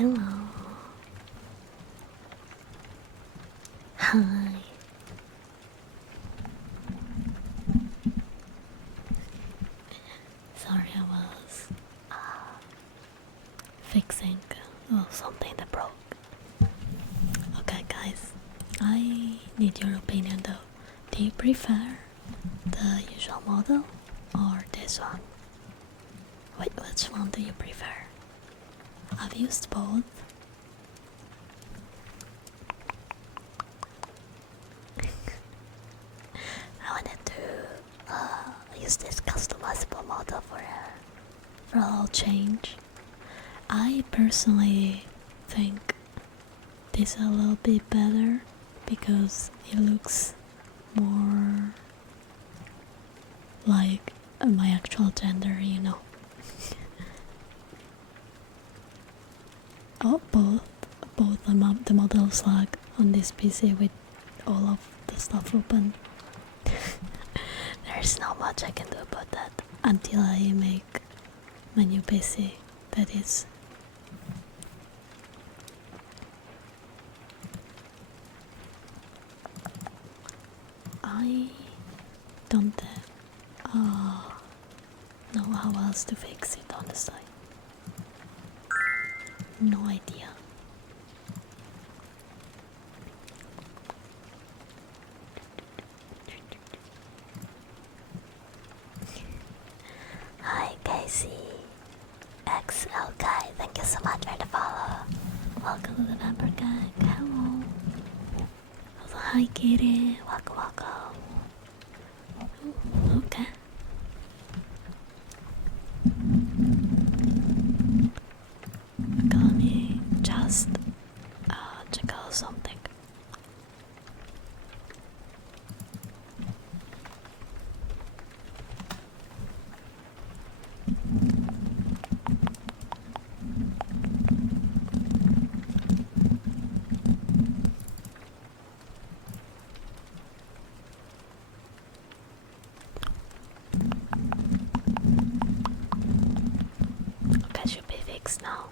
Hello. Hi. Sorry, I was fixing something that broke. Okay, guys, I need your opinion though. Do you prefer the usual model or this one? Wait, which one do you prefer? I've used both. I wanted to use this customizable model for a little change. I personally think this is a little bit better because it looks more like my actual gender, you know. Oh, both the models like on this PC with all of the stuff open. There's not much I can do about that until I make my new PC, that is. I don't know how else to fix it on the side. No idea. Hi Casey, XL guy, thank you so much for the follow. Welcome to the member gang. Hello. Also, hi Kitty, welcome. Ooh, okay. Let me just check out something. Okay, should be fixed now.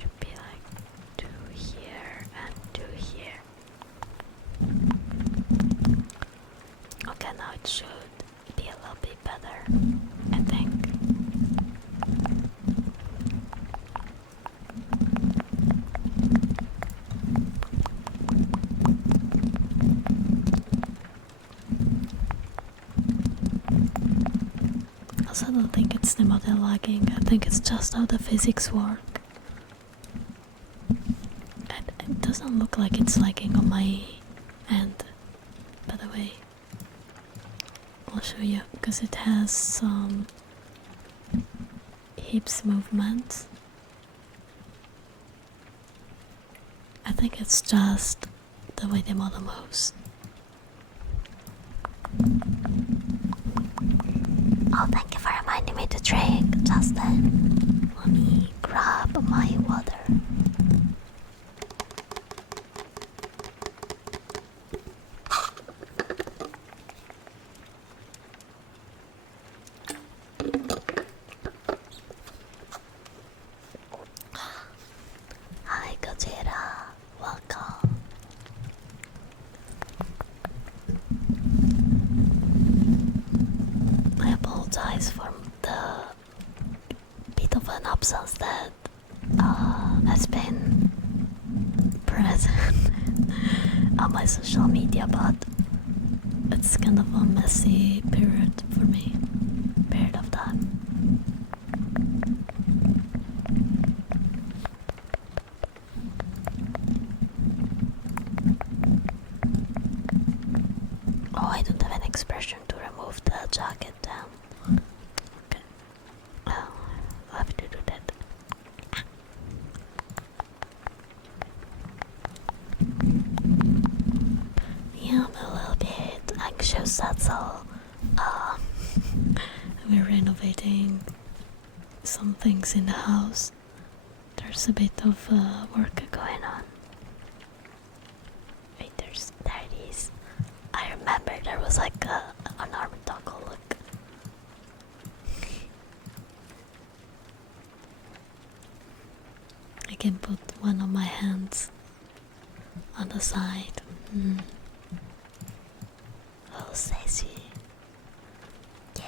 Should be like 2 here and 2 here. Okay, now it should be a little bit better, I think. Also, I don't think it's the model lagging, I think it's just how the physics work. And it doesn't look like it's lagging on my end, by the way. I'll show you, because it has some hips movements. I think it's just the way the model moves. Oh, thank you for reminding me to drink, Justin. Let me grab my water. Hi, Gojira. Welcome. I apologize for the bit of an absence that has been present on my social media, but it's kind of a messy period for me. Period of time. Oh, I don't have an expression to remove the jacket down. Okay. Oh, I'll have to do that. Yeah, I'm a little bit anxious, that's all. we're renovating some things in the house. There's a bit of work going on. Wait, there it is. I remember there was like an arm toggle, look. I can put one of my hands on the side. Oh, sexy. Yeah.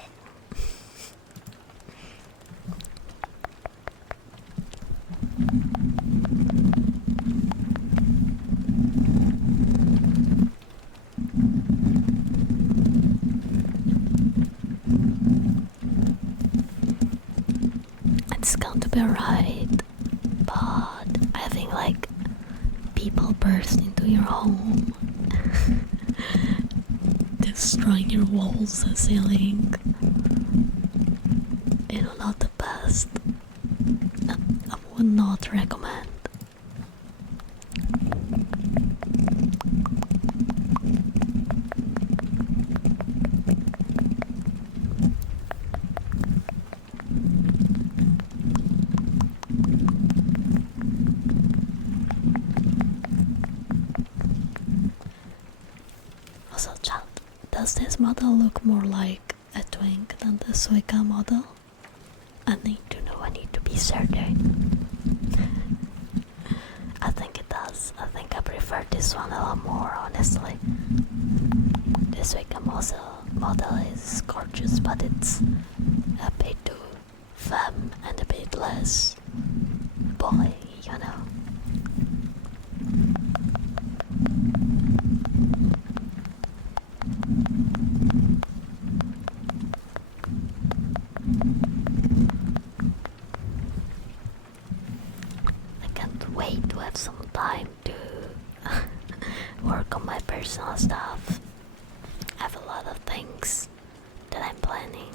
It's going to be alright, but having like people burst into your home, destroying your walls and ceiling, not the best. I would not recommend. Also, chat, does this model look more like a twink than the Suica model? I need to know, I need to be certain. I think it does. I think I prefer this one a lot more, honestly. The Suica model is gorgeous, but it's a bit too femme and a bit less boy, you know. I can't wait to have some time to work on my personal stuff. I have a lot of things that I'm planning.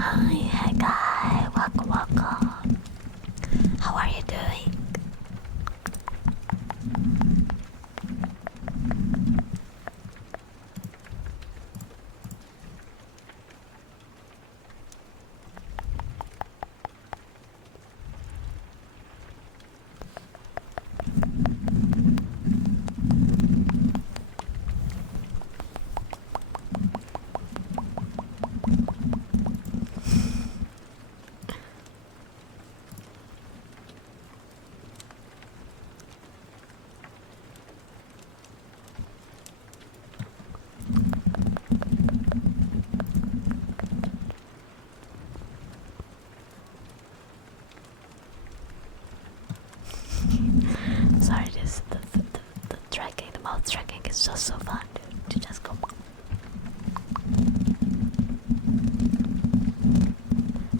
Hi guy, waka. How are you doing? Sorry, the tracking, the mouth tracking is just so fun to just go.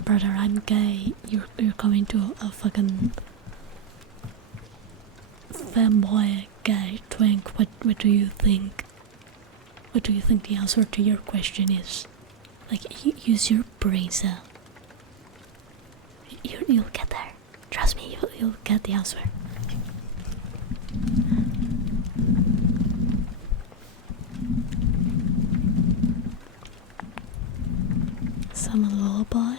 Brother, I'm gay. You're coming to a fucking femboy gay twink. What do you think? What do you think the answer to your question is? Like, use your brain cell. You'll get there. Trust me, you'll get the answer. Some lullaby?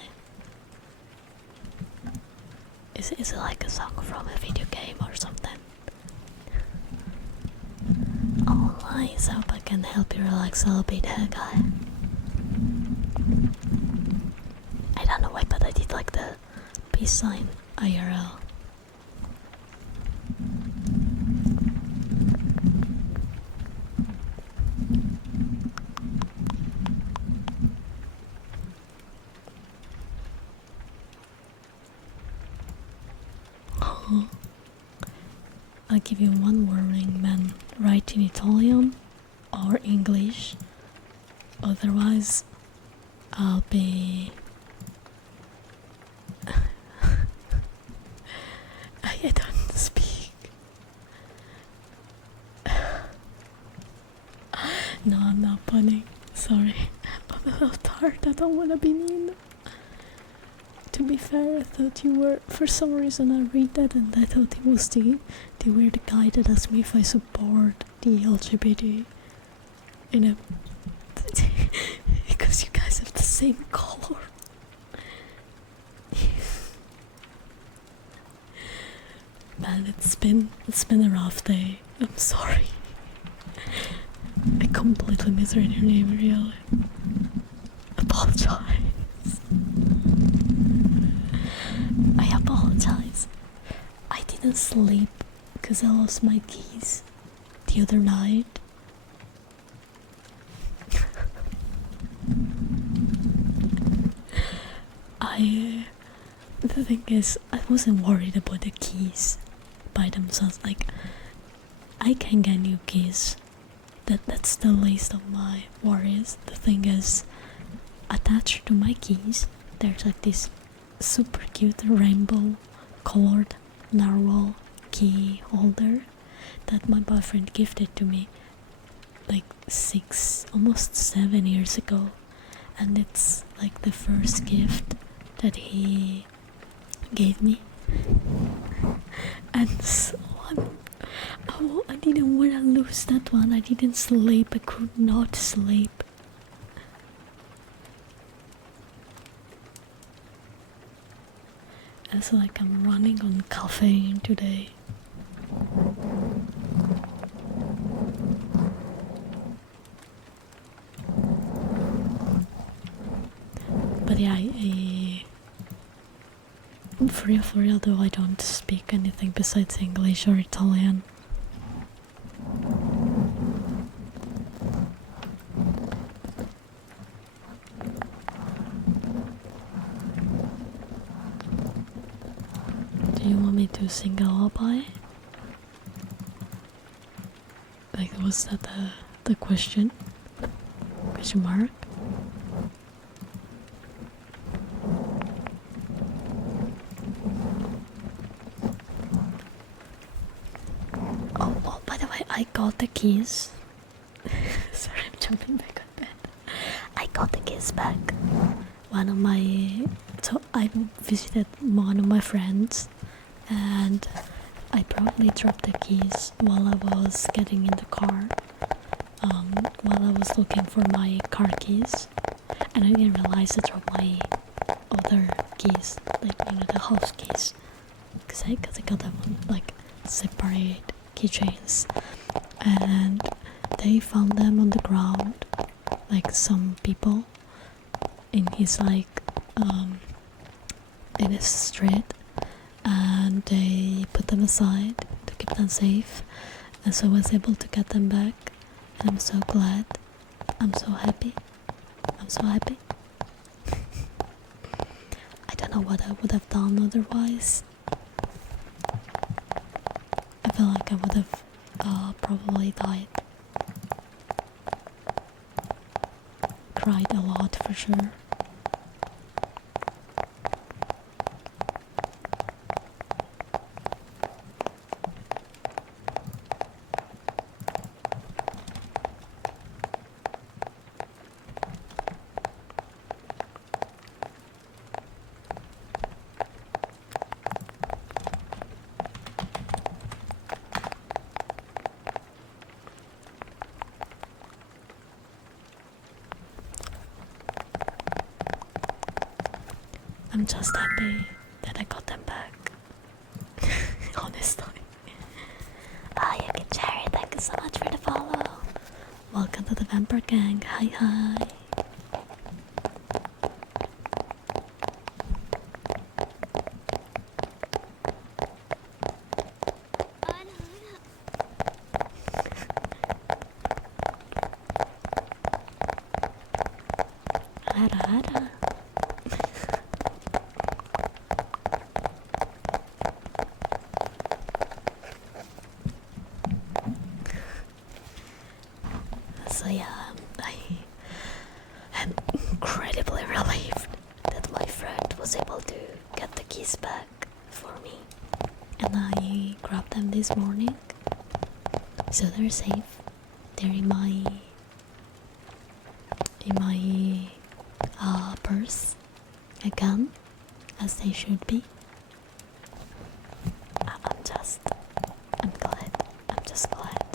Is it like a song from a video game or something? Oh nice, I hope I can help you relax a little bit, hey guy. I don't know why, but I did like the peace sign IRL. I'll give you one warning, man. Write in Italian or English. Otherwise, I'll be... I don't speak. No, I'm not punning. Sorry. I'm a little tired. I don't want to be mean. To be fair, I thought you were... For some reason I read that and I thought it was the weird guy that asked me if I support the LGBT. You know... because you guys have the same color. Man, it's been a rough day. I'm sorry. I completely misread your name, really. Apologize. I apologize. I didn't sleep because I lost my keys the other night. The thing is, I wasn't worried about the keys by themselves. Like, I can get new keys. That's the least of my worries. The thing is, attached to my keys, there's like this super cute rainbow colored narwhal key holder that my boyfriend gifted to me like 6, almost 7 years ago, and it's like the first gift that he gave me. And so I didn't want to lose that one. I didn't sleep. I could not sleep. It's like I'm running on caffeine today. But yeah, for real though, I don't speak anything besides English or Italian. Do you want me to sing a lullaby? Like, was that the question? Question mark? Oh, by the way, I got the keys. Sorry, I'm jumping back on bed. I got the keys back. So I visited one of my friends, and I probably dropped the keys while I was getting in the car, while I was looking for my car keys, and I didn't realize I dropped my other keys, like, the house keys, because I got them on like separate keychains, and they found them on the ground, like some people in his in his street, and they put them aside to keep them safe, and so I was able to get them back, and I'm so glad. I'm so happy. I don't know what I would have done otherwise. I feel like I would have probably died. Cried a lot for sure. I'm just happy that I got them back. Honestly. Yuki Cherry, thank you so much for the follow. Welcome to the Vampire Gang. Hi. Hara. I am incredibly relieved that my friend was able to get the keys back for me. And I grabbed them this morning, so they're safe. They're in my purse again, as they should be. I'm glad. I'm just glad.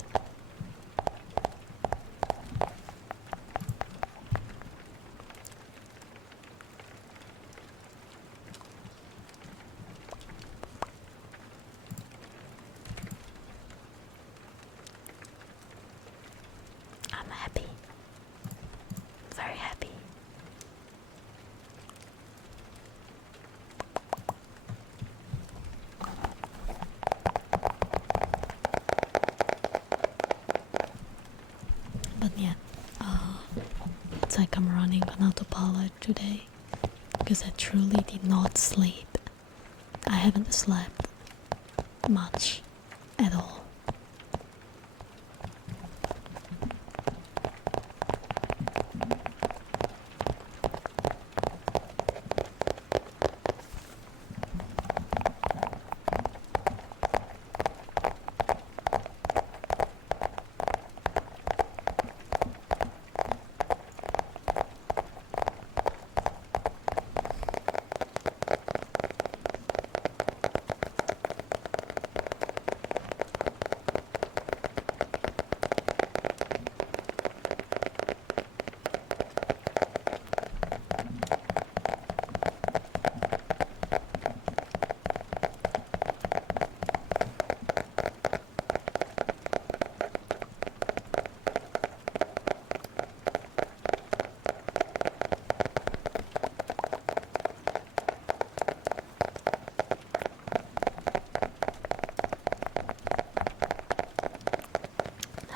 I'm happy. Very happy. But yeah, it's like I'm running on autopilot today, because I truly did not sleep. I haven't slept much at all.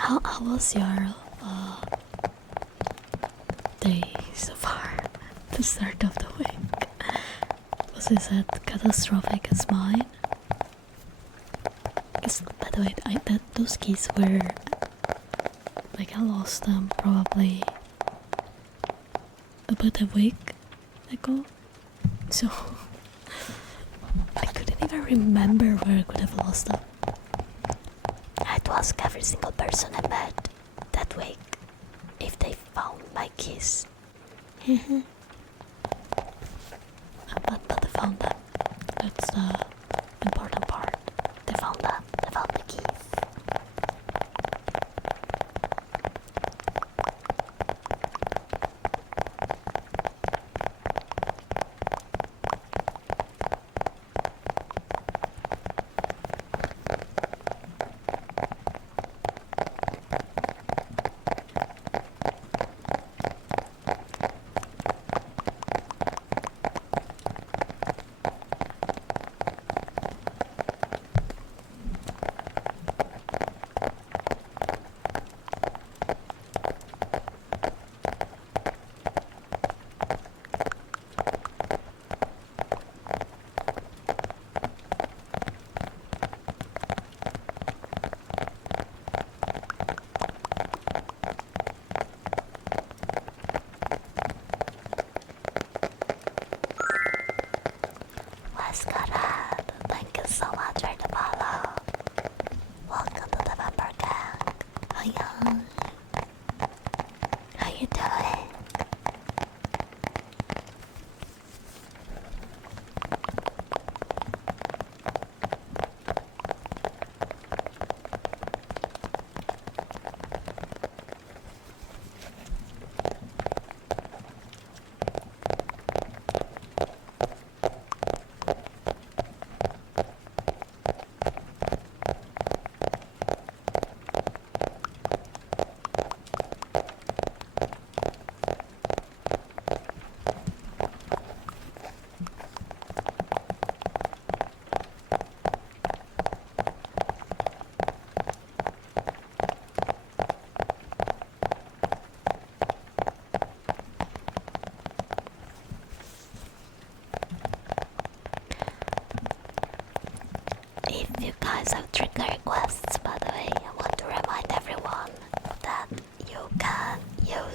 How was your day so far? The start of the week, was it as catastrophic as mine? 'Cause, by the way, those keys were like, I lost them probably about a week ago, so I couldn't even remember where I could have lost them. I had to ask every single person I met that week if they found my keys. But they found them. That's the important part. They found them. They found the keys.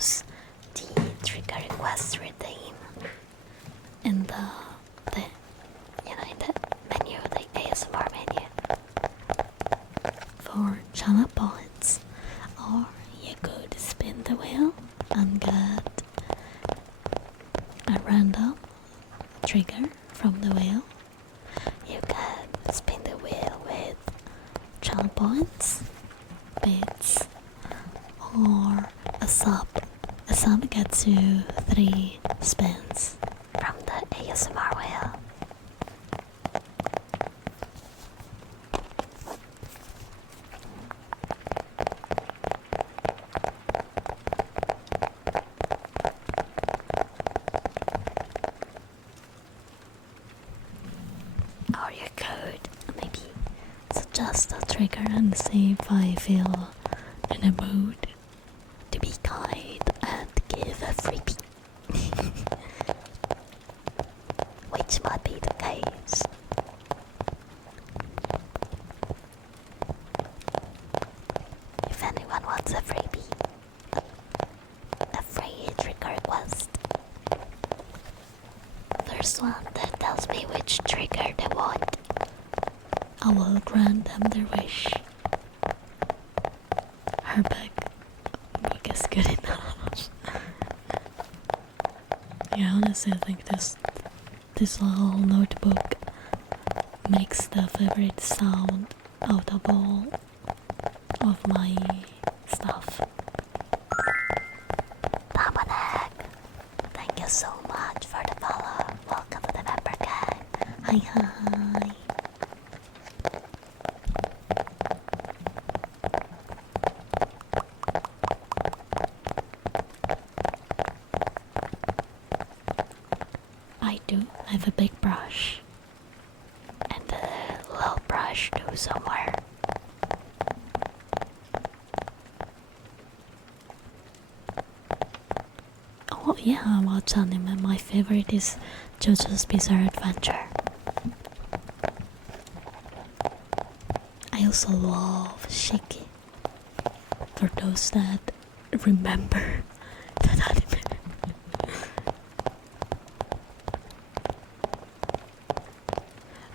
use the trigger request redeem in the in the menu, the ASMR menu for channel points, or you could spin the wheel and get a random trigger from the wheel. You can spin the wheel with channel points, bits, or a sub. A sub gets you 3 spins from the ASMR wheel. Or you could maybe suggest a trigger and see if I feel in a mood to be kind and give a freebie. Which might be the case. If anyone wants a freebie, a free trigger request, there's one that tells me which trigger they want. I will grant them their wish. Her book is good enough. Yeah, honestly, I think this little notebook makes the favorite sound out of all of my stuff. Dominic, thank you so much for the follow. Welcome to the member gang. Hi hi. I do have a big brush and a little brush too somewhere. Oh yeah, I watch anime. My favorite is JoJo's Bizarre Adventure. I also love Shiki. For those that remember that anime.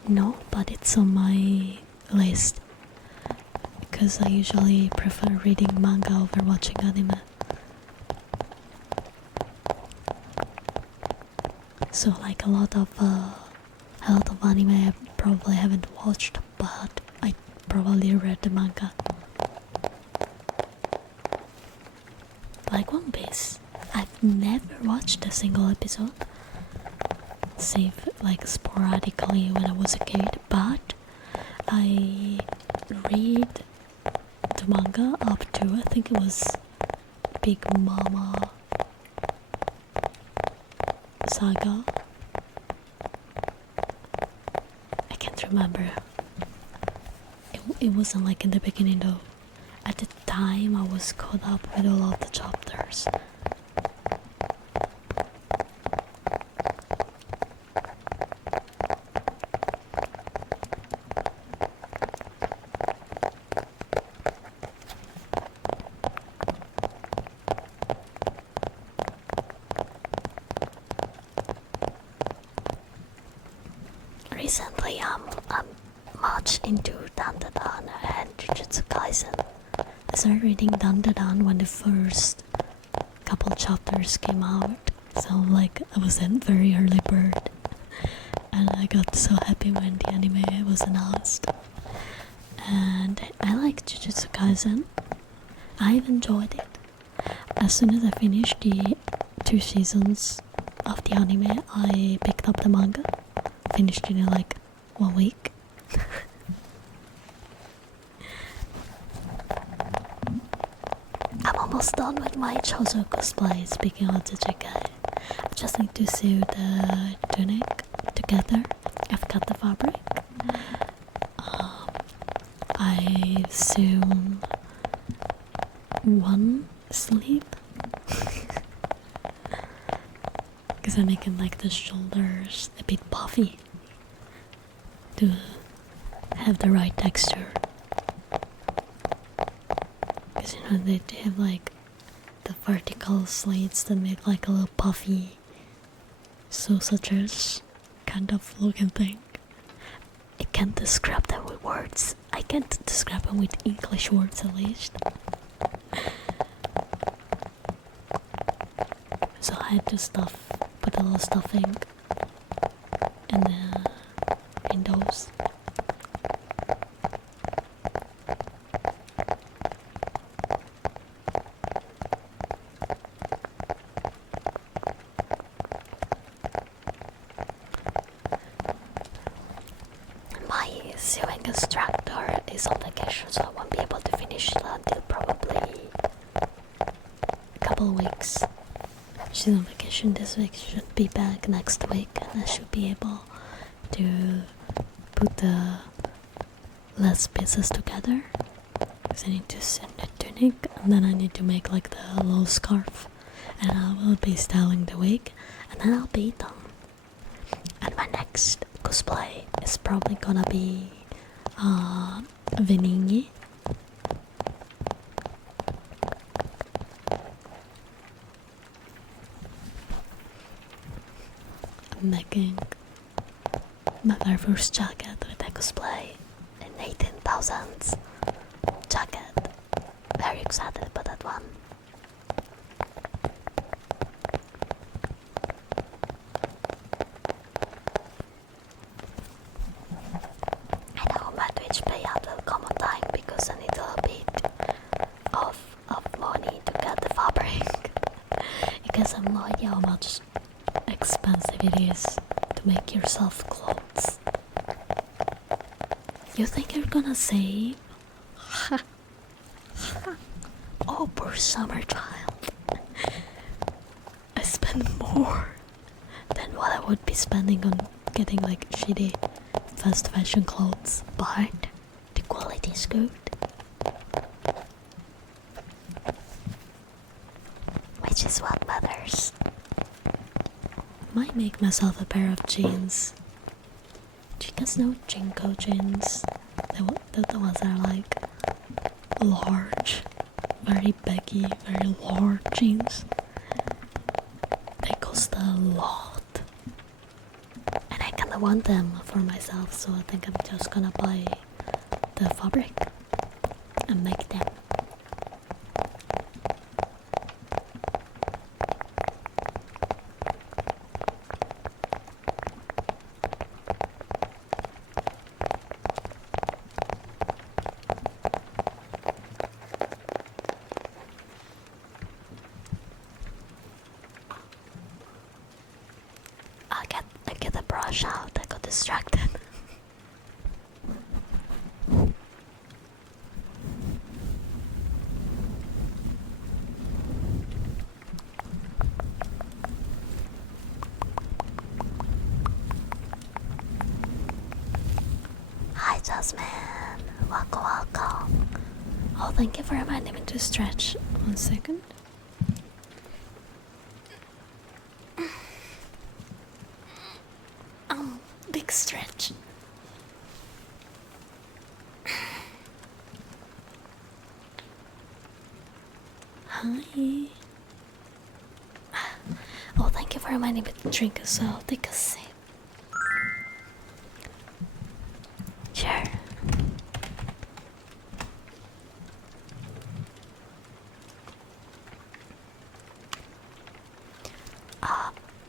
No, but it's on my list because I usually prefer reading manga over watching anime. So like a lot of anime I probably haven't watched, but I probably read the manga. Like One Piece, I've never watched a single episode, save like sporadically when I was a kid, but I read the manga up to, I think it was Big Mama Saga. I can't remember. It wasn't like in the beginning though. At the time I was caught up with all of the chapters. Recently I'm much into Dandadan and Jujutsu Kaisen. I started reading Dandadan when the first couple chapters came out, so like I was a very early bird, and I got so happy when the anime was announced. And I like Jujutsu Kaisen. I've enjoyed it. As soon as I finished the 2 seasons of the anime, I picked up the manga, finished it in like 1 week. I'm almost done with my Chozo cosplay. Speaking of the JK, I just need to sew the tunic together. I've cut the fabric. I sewn one sleeve because I'm making like the shoulders a bit puffy to have the right texture. Because you know they have like the vertical slates that make like a little puffy sausages kind of looking thing. I can't describe them with words. I can't describe them with English words at least. So I had to put a little stuffing in those. My sewing instructor is on vacation, so I won't be able to finish it until probably a couple of weeks. She's on vacation this week, she should be back next week, and I should be able to put the last pieces together. Because I need to sew the tunic, and then I need to make like the little scarf, and I will be styling the wig, and then I'll be done. And my next Cosplay is probably gonna be Veningi. I'm making my very first jacket with a cosplay. an 18,000s jacket. Very excited about that one. I know my Twitch payout will come on time because I need a little bit of money to get the fabric. Because I have no idea how much expensive it is to make yourself clothes. You think you're gonna save? Oh, poor summer child. I spend more than what I would be spending on getting like shitty fast fashion clothes, but The quality is good. Which is what matters. might make myself a pair of jeans. Do you guys know Jinko jeans? The ones that are like large, very baggy, very large jeans. They cost a lot, and I kinda want them for myself, so I think I'm just gonna buy the fabric and make them. I get a brush out. I got distracted. Hi Jasmine, welcome. Oh, thank you for reminding me to stretch. 1 second. Big stretch. Hi. Oh, thank you for reminding me to drink as well. Take a sip. Sure.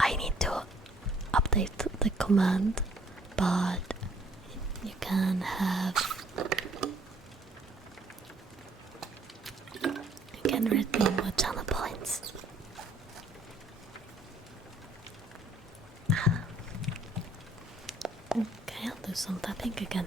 I need to update the command, but you can redeem the channel points. Okay, I'll do some tapping again.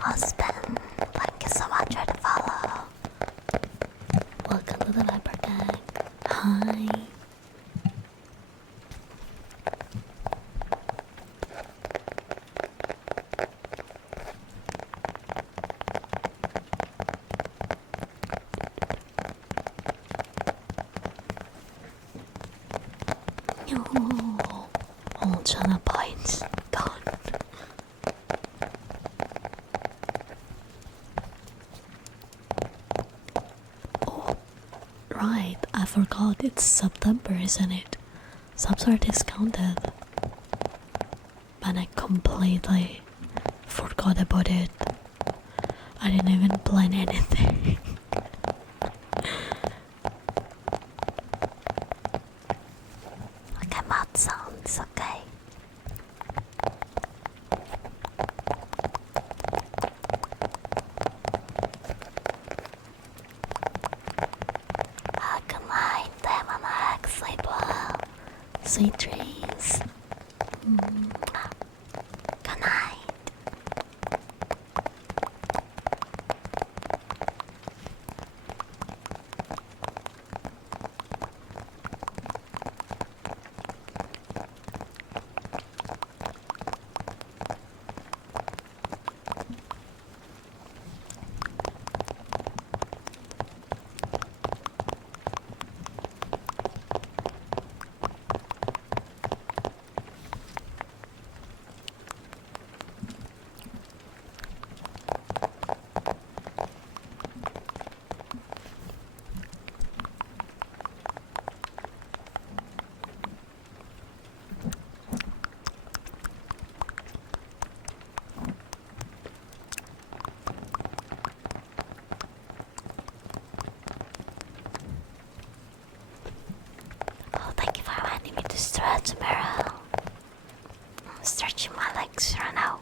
Husband. Oh, China points gone. Oh, right, I forgot it's September, isn't it? Subs are discounted. But I completely forgot about it. I didn't even plan anything. Okay, mouth sounds okay. Good night, Demon X, sleep well. Sweet dreams. Good night. Oh, thank you for reminding me to stretch, Meryl. I'm stretching my legs right now.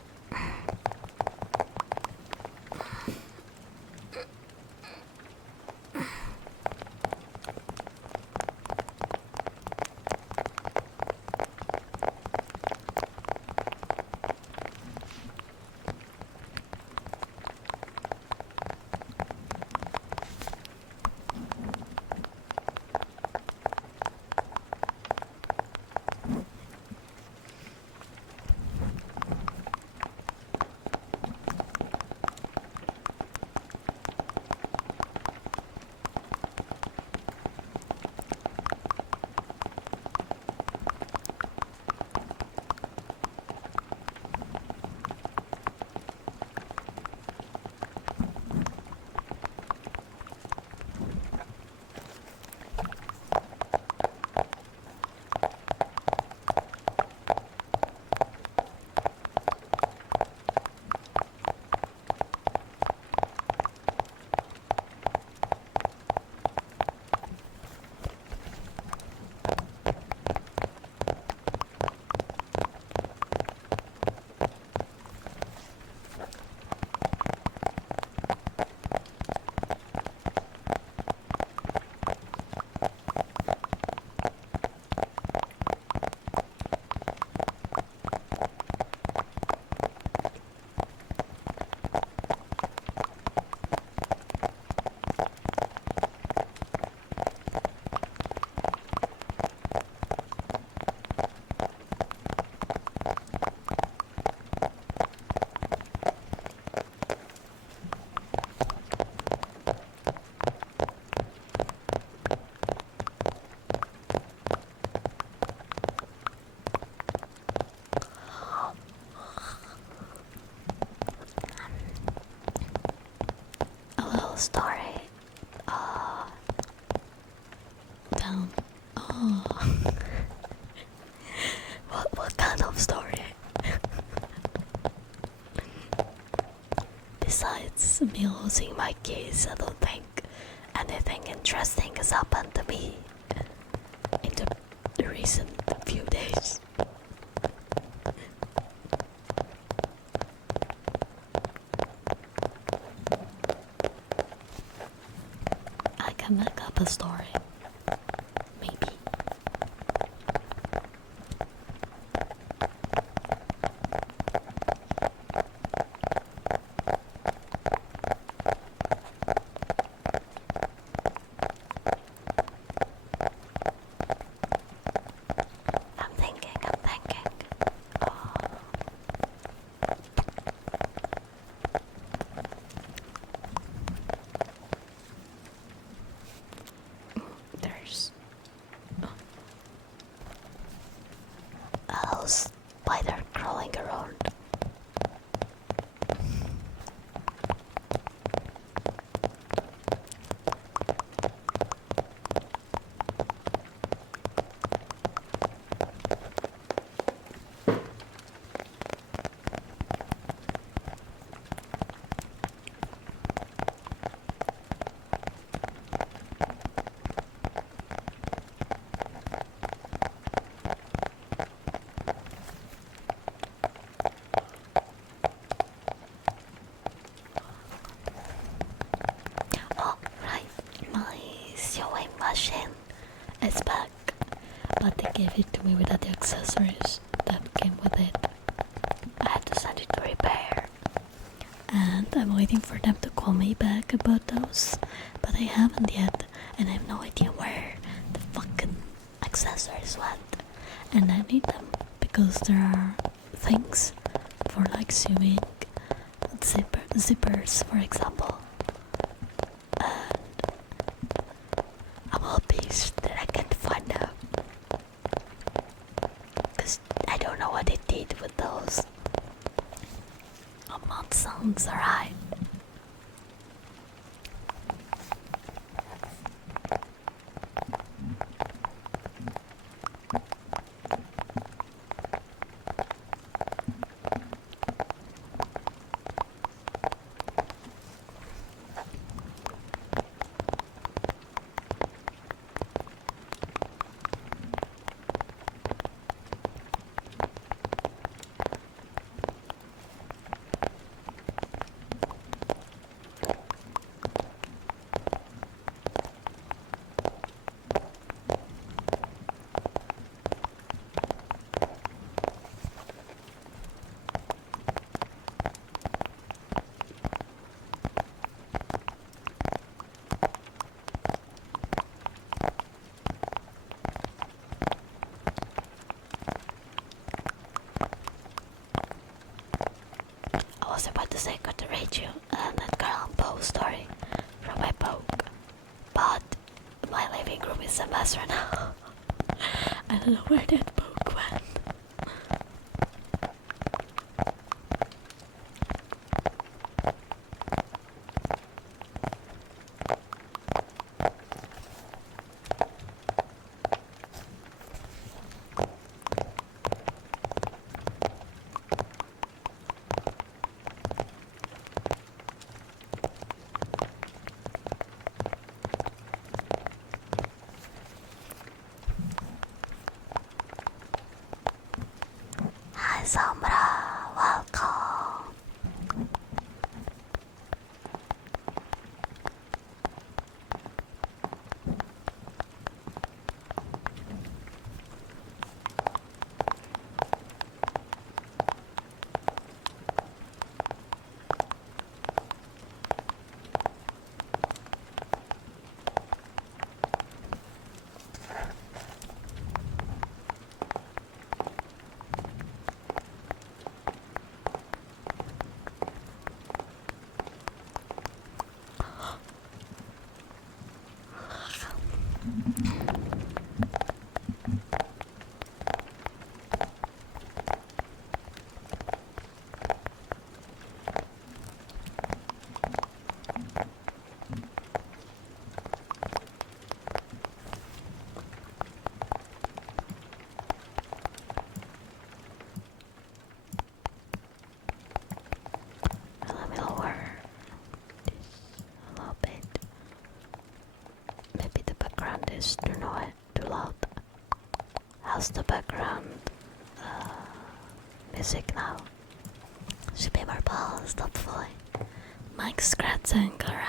A little story. Down. Oh. What kind of story? Besides me losing my keys, I don't think anything interesting has happened to me in the recent few days. I can make up a story. Maybe. I'm thinking. those spider crawling around. Oh, right, my sewing machine is back, but they gave it to me without the accessories that came with it. I had to send it to repair, and I'm waiting for them to call me back about those, but I haven't yet, and I have no idea where the fucking accessories went, and I need them because there are things for like sewing zippers, for example. I'm all pissed that I can't find them, because I don't know what they did with those. Amount sounds alright. I was about to say got the radio and that Carl Poe story from my book, but my living room is a mess right now. I don't know where that book went. Hi Sombra, welcome. Let me lower this a little bit. Maybe the background is too loud. How's the background music now? Should be more balanced, hopefully. Mike's scratching, alright.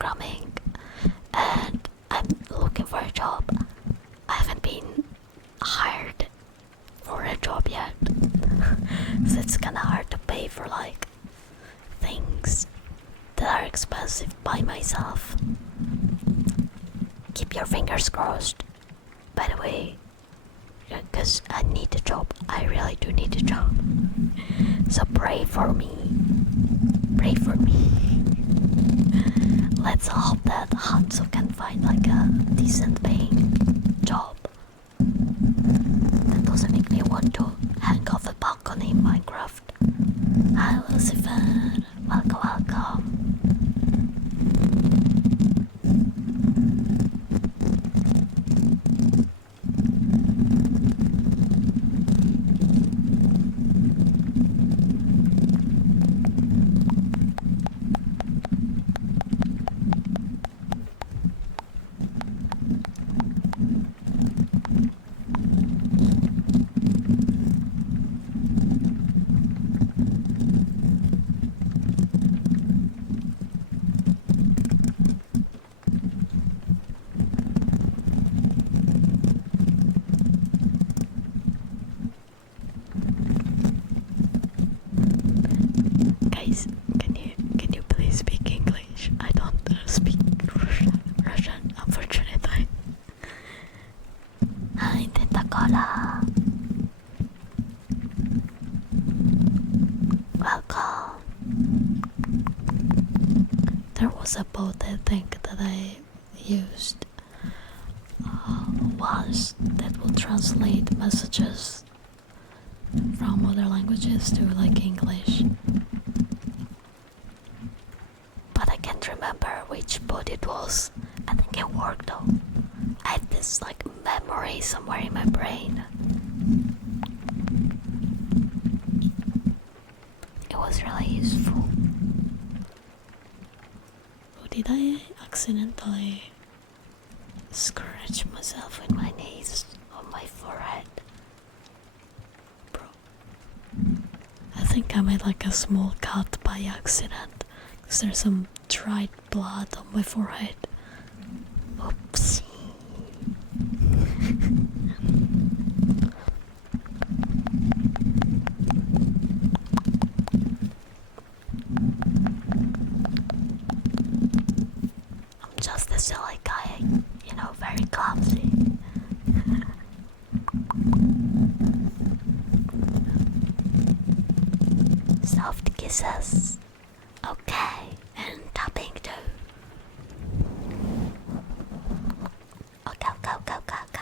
programming, and I'm looking for a job. I haven't been hired for a job yet, so it's kinda hard to pay for like things that are expensive by myself. Keep your fingers crossed, by the way, because I need a job. I really do need a job. So pray for me. Pray for me. Let's hope that Hanzo can find like a decent paying job that doesn't make me want to hang off a balcony in Minecraft. Hi Lucifer, welcome. Guys, can you please speak English? I don't speak Russian, unfortunately. Hi, Tentacola. Welcome. There was a bot, I think, that I used once that will translate messages from other languages to like English. But I can't remember which bot it was. I think it worked though. I have this like memory somewhere in my brain. It was really useful. Oh, did I accidentally Scratch myself with my knees on my forehead. bro? I think I made like a small cut by accident because there's some dried blood on my forehead. Oopsie. I'm just a silly guy, you know, very clumsy. Soft kisses. Okay, and tapping too. Okay, okay, okay, okay, okay.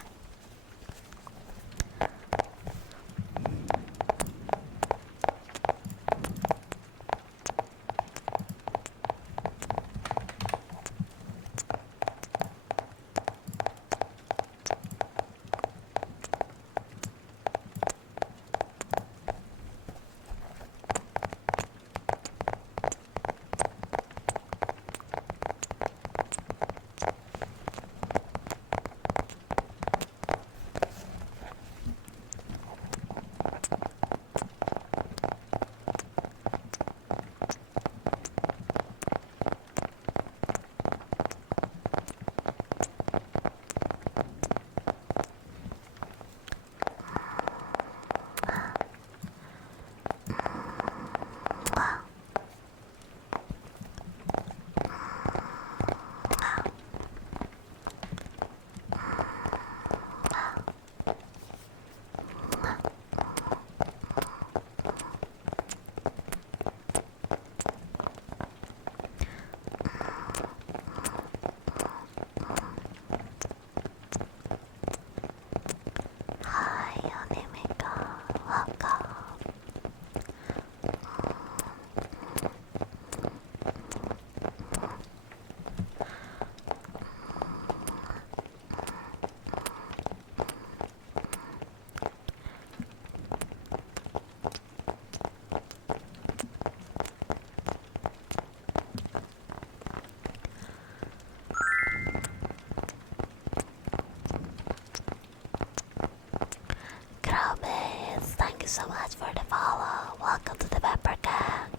so much for the follow. Welcome to the Pepper Gang.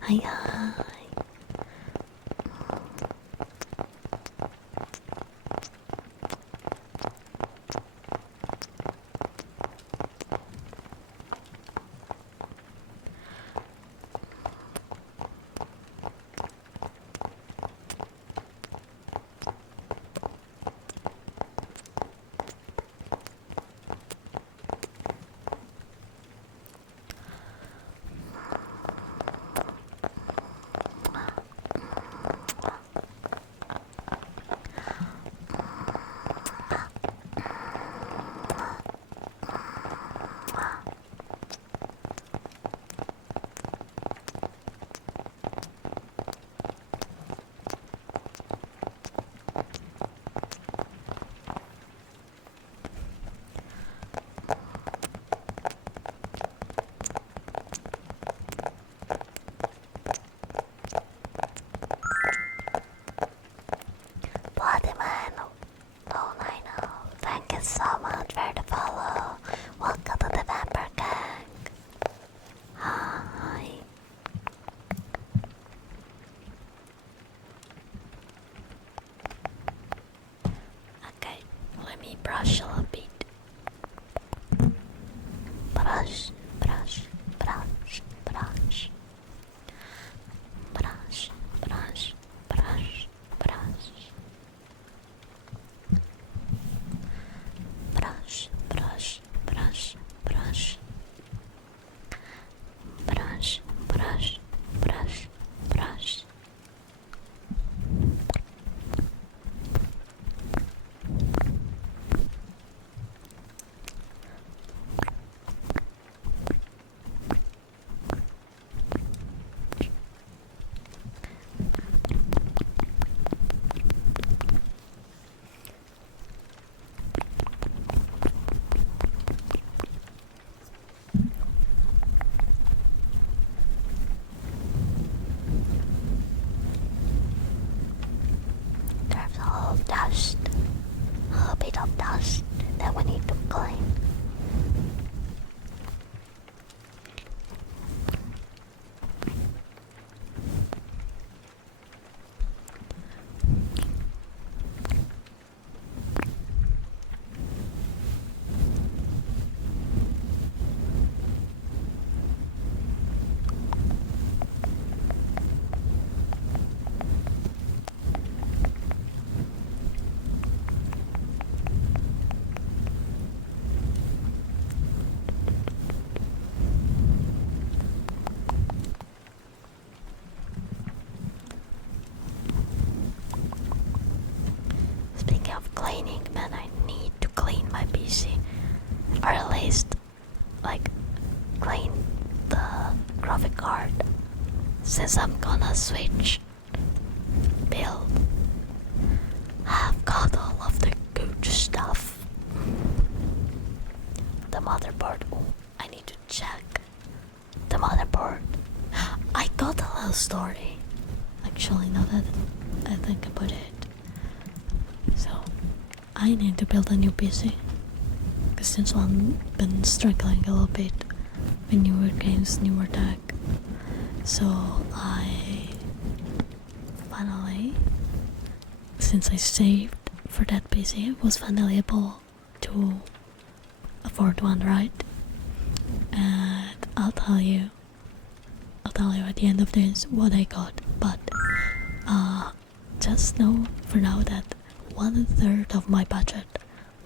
Hi, hi. me brush a little bit. Brush, brush, brush, brush. Brush, brush, brush, brush. Brush, brush, brush, brush. Brush, brush, brush, brush. There's a little dust, a little bit of dust that we need to clean. Speaking of cleaning, man, I need to clean my PC. Or at least, like, clean the graphic card. Since I'm gonna switch build, I've got all of the good stuff. The motherboard, oh, I need to check. The motherboard. I got a little story. Actually, now that I think about it. So, I need to build a new PC. Because this one been struggling a little bit with newer games, newer tech. So I finally, since I saved for that PC, was finally able to afford one, right? And I'll tell you at the end of this what I got. But just know for now that 1/3 of my budget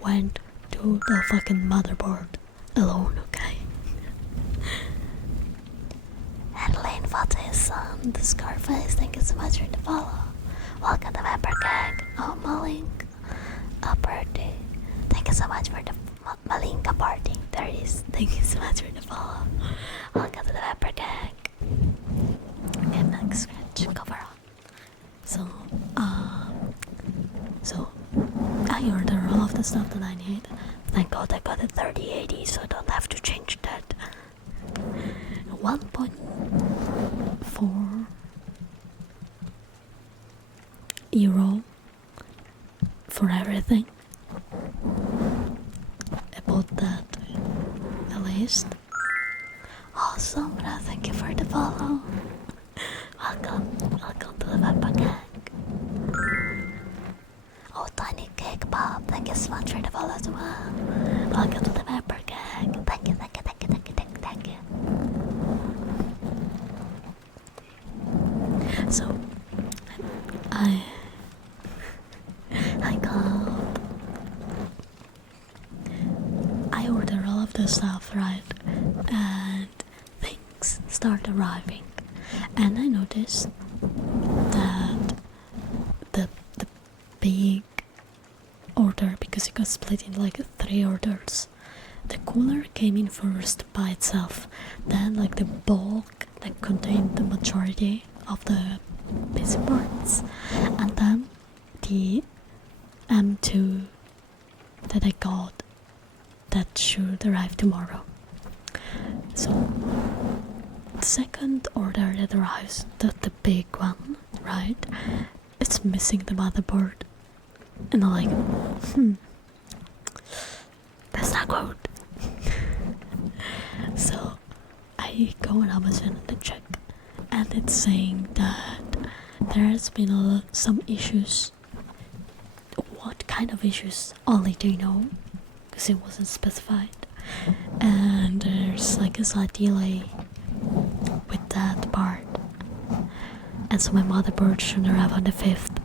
went to the fucking motherboard alone, okay? Adeline Fatis on the Scarface, thank you so much for the follow. Welcome to Member Gang. Oh, Malink. A birthday. Thank you so much for the Malinka party. There it is. Thank you so much for the follow. Welcome to the Member Gang. Okay, next scratch. Cover up. So I ordered all of the stuff that I need. Thank God I got a 3080, so I don't have to change that. 1.4 euro for everything. I bought that at least. Awesome, thank you for the follow. Welcome to the Vappa Gang. Oh, Tiny Cake Bob, thank you so much for the follow as well. Welcome to the Vappa Gang. Thank you. So, I ordered all of the stuff, right? And things start arriving. And I noticed that the big order, because it got split in like 3 orders, the cooler came in first by itself, then like the bulk that contained the majority of the busy parts, and then the M2 that I got that should arrive tomorrow. So the second order that arrives, the big one, right, it's missing the motherboard, and I'm like, that's not good. So I go on Amazon and check, and it's saying that there has been some issues. What kind of issues only they know, because it wasn't specified, and there's like a slight delay with that part, and so my motherboard should arrive on the 5th.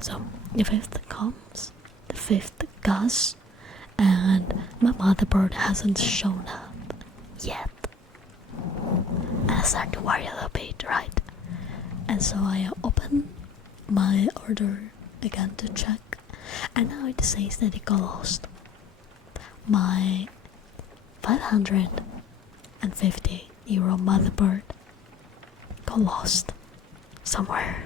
So the 5th comes, the 5th goes, and my motherboard hasn't shown up yet. And I start to worry a little bit, right? And so I open my order again to check, and now it says that it got lost. My €550 motherboard got lost somewhere.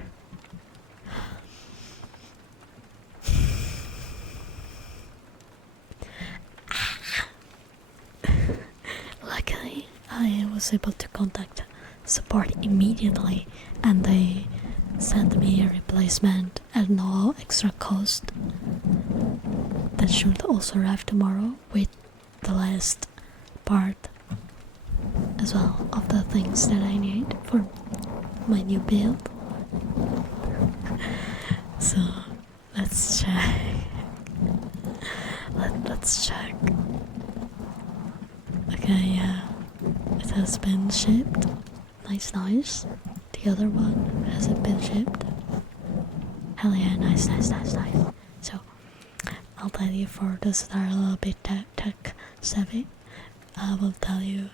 Luckily, I was able to contact support immediately, and they sent me a replacement at no extra cost. That should also arrive tomorrow with the last part as well of the things that I need for my new build. So let's check. Let's check. Okay, yeah, it has been shipped. Nice. The other one hasn't been shipped. Hell yeah, nice. So I'll tell you, for those that are a little bit tech savvy, I will tell you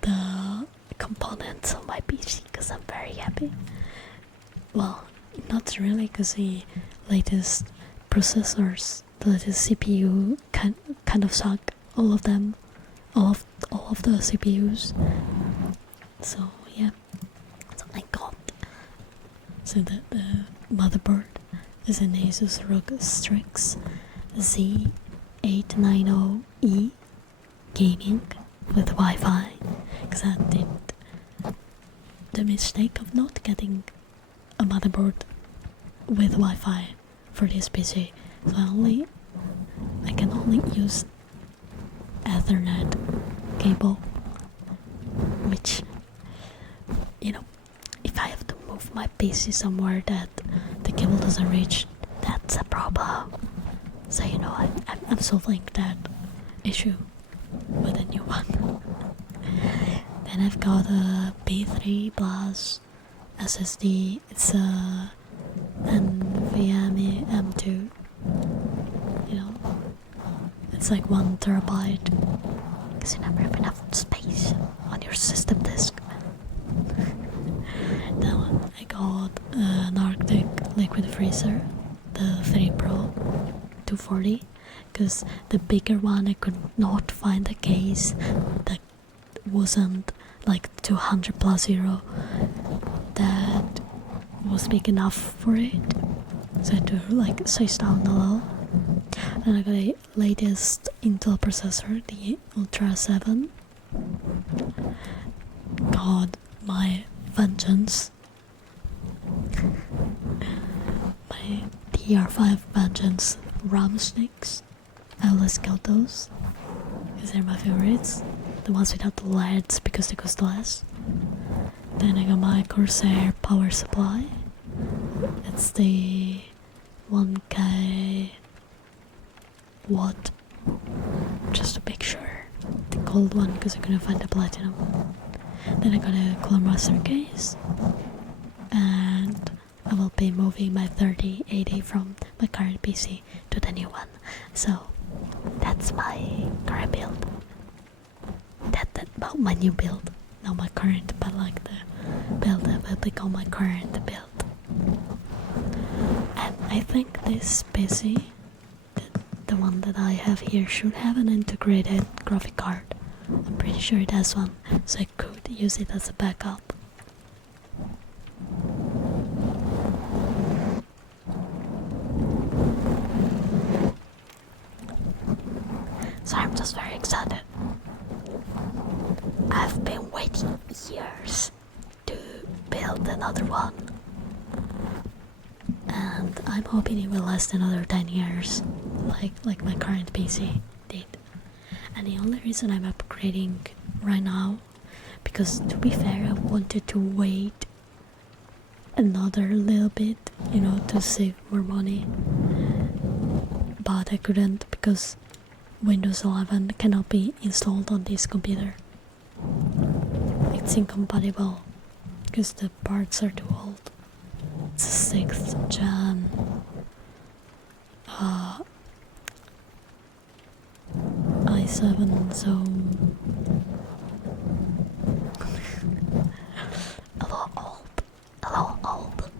the components of my PC, because I'm very happy. Well, not really, because the latest processors, the latest CPU kind of suck. All of them, all of the CPUs. So yeah, so I got. So the motherboard is an Asus ROG Strix Z890E gaming with Wi-Fi, because I did the mistake of not getting a motherboard with Wi-Fi for this PC. So I can only use Ethernet cable, which, you know, if I have to move my PC somewhere that the cable doesn't reach, that's a problem. So you know, I'm solving that issue with a new one. Then I've got a B3 Plus SSD. It's a NVMe M2. You know, it's like 1 terabyte, because you never have enough space on your system disk. Then I got an Arctic liquid freezer, the 3 Pro 240, because the bigger one I could not find a case that wasn't like 200 plus euro that was big enough for it, so I had to like size down a little. Then I got a latest Intel processor, the Ultra 7. God, my vengeance. My DR5 Vengeance RAM sticks. I always got those, because they're my favorites. The ones without the LEDs, because they cost less. Then I got my Corsair power supply. It's the 1K watt, just to make sure. The gold one, because I couldn't find the platinum. Then I got a Cooler Master case, and I will be moving my 3080 from my current PC to the new one. So that's my current build. That about my new build, not my current, but like the build that will become my current build. And I think this PC, the one that I have here, should have an integrated graphic card. I'm pretty sure it has one, so I could use it as a backup. So I'm just very excited. I've been waiting years to build another one, and I'm hoping it will last another 10 years, like my current PC did. And the only reason I'm upgrading right now, because to be fair, I wanted to wait another little bit, you know, to save more money. but I couldn't because Windows 11 cannot be installed on this computer. It's incompatible because the parts are too old. It's a 6th gen i7, so A little old. A little old.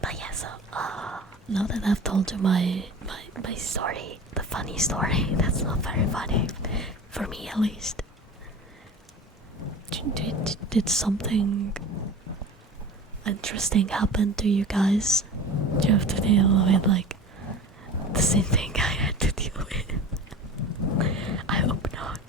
But yeah, so now that I've told you my story, the funny story, that's not very funny for me at least. did something interesting happen to you guys? Do you have to deal with like the same thing I had to deal with? I hope not.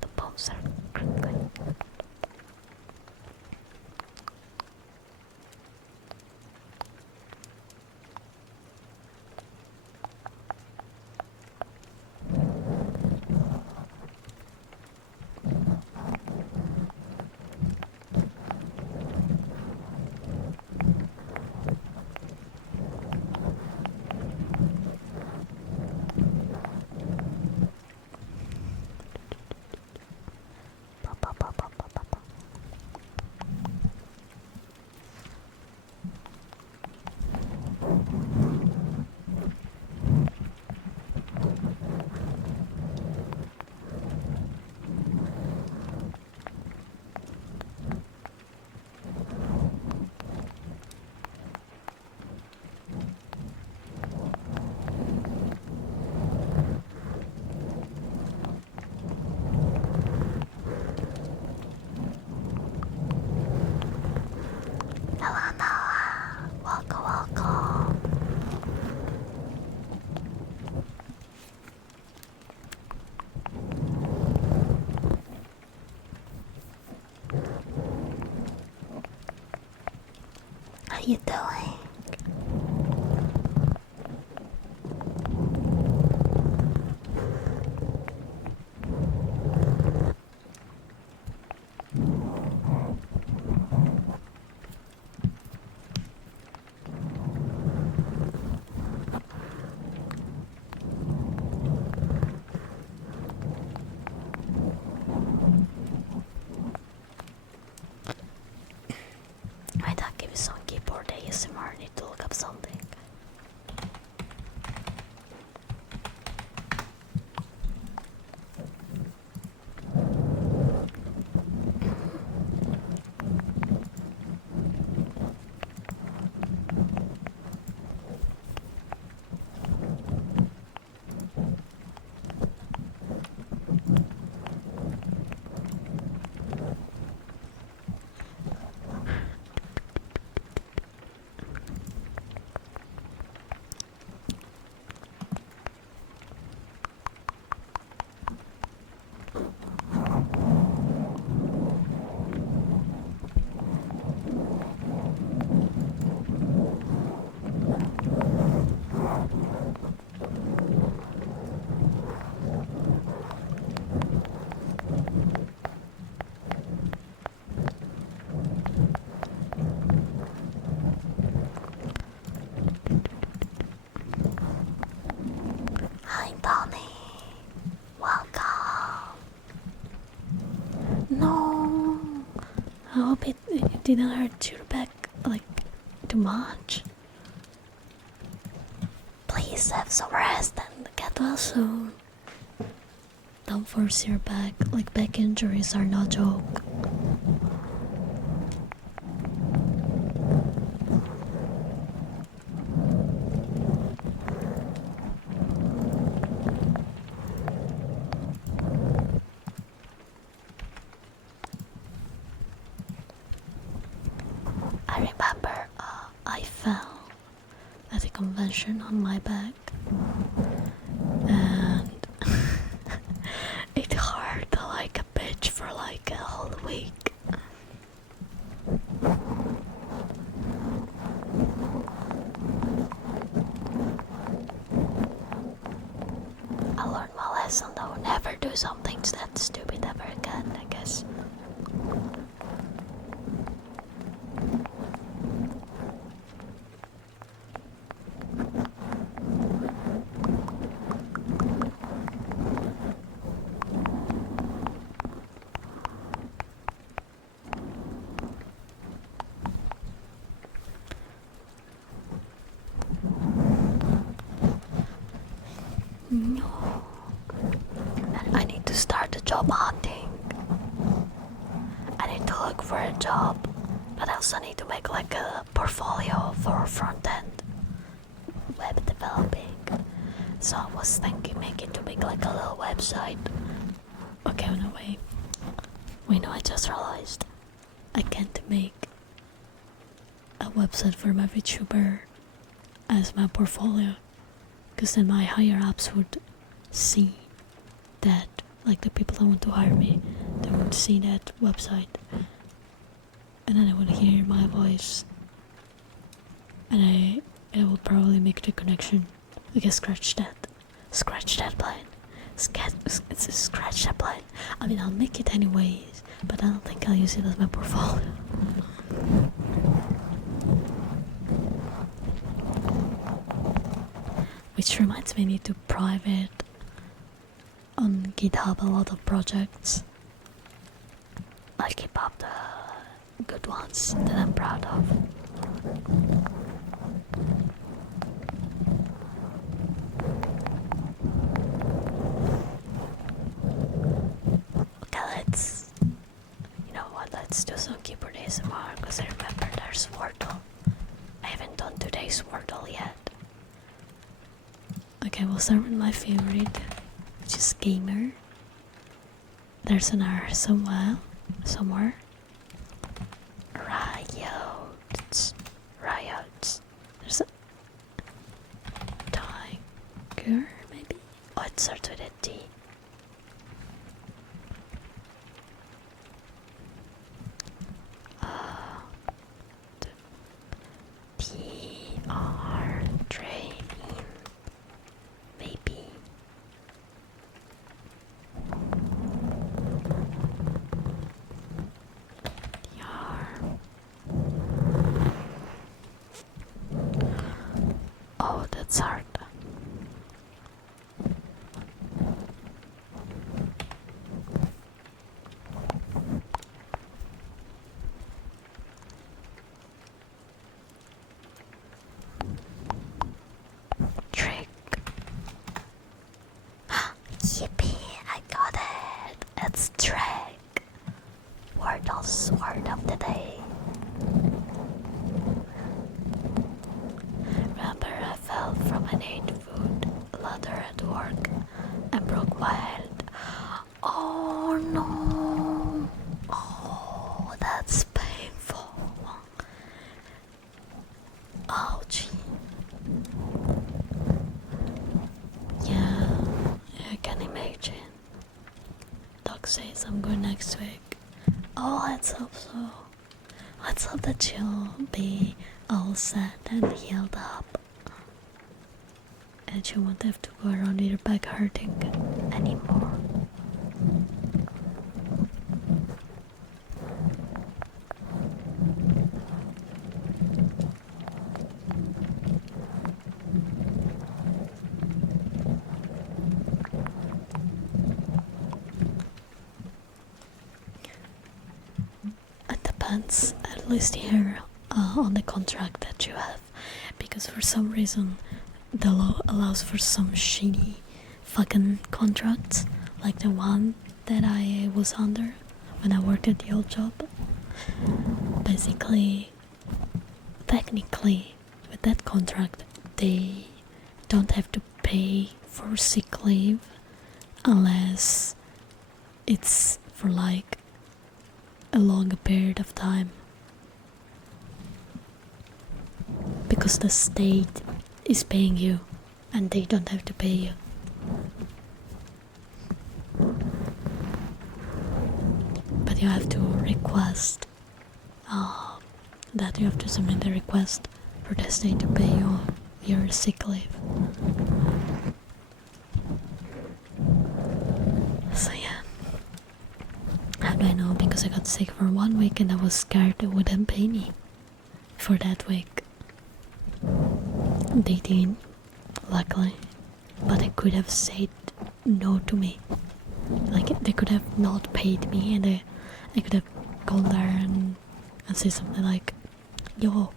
The bones are crinkling. Hello, Noah. Welcome, welcome. How you doing? didn't hurt your back like too much. Please have some rest and get well soon. Don't force your back, like back injuries are no joke. I remember I fell at a convention on my back and it hurt like a bitch for like a whole week. I learned my lesson though. Never do something that stupid ever again, I guess. No. And I need to start the job hunting. I need to look for a job, but I also need to make like a portfolio for front end web developing. So I was thinking to make like a little website. Okay, no way. Wait, no, I just realized I can't make a website for my VTuber as my portfolio, because then my higher ups would see that, like the people that want to hire me, they would see that website, and then I would hear my voice, and I will probably make the connection. Okay, scratch that line. Scratch that line. I mean, I'll make it anyways, but I don't think I'll use it as my portfolio. Which reminds me, I need to private on GitHub a lot of projects. I keep up the good ones that I'm proud of. Okay, let's do some keyboard ASMR, because I remember there's Wordle. I haven't done today's Wordle yet. Okay, we'll start with my favorite, which is gamer. There's an R somewhere. Riots. There's a tiger, maybe? Oh, it starts with a T. TR training. Maybe. Oh, that's hard. Trick. Yippee, I got it. It's trick. Wordle's word of the day. Remember, I fell from an 8-foot ladder at work and broke my head. Oh no! Oh, that's painful. Ouchie. Yeah, I can imagine. Doc says I'm going next week. Oh, let's hope so. Let's hope that she'll be all set and healed up, and she won't have to go around with her back hurting anymore. It freelance, at least here on the contract that you have, because for some reason the law allows for some shitty fucking contracts, like the one that I was under when I worked at the old job. Basically, technically, with that contract, they don't have to pay for sick leave unless it's for like a longer period of time, because the state is paying you and they don't have to pay you. But you have to request that you have to submit a request for the state to pay you your sick leave. So yeah, how do I know? Because I got sick for 1 week and I was scared they wouldn't pay me for that week. They didn't, luckily, but they could have said no to me. Like, they could have not paid me, and I could have gone there and say something like, yo,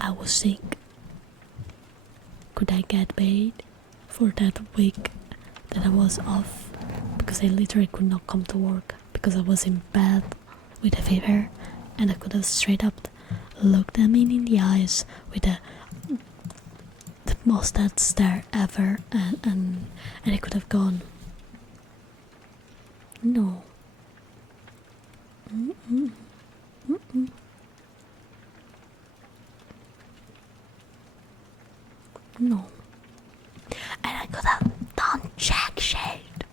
I was sick, could I get paid for that week that I was off? Because I literally could not come to work because I was in bed with a fever, and I could have straight up looked them in the eyes with the most dead stare ever, and I could have gone, no. Mm-mm. Mm-mm. No. And I could have done jack shit.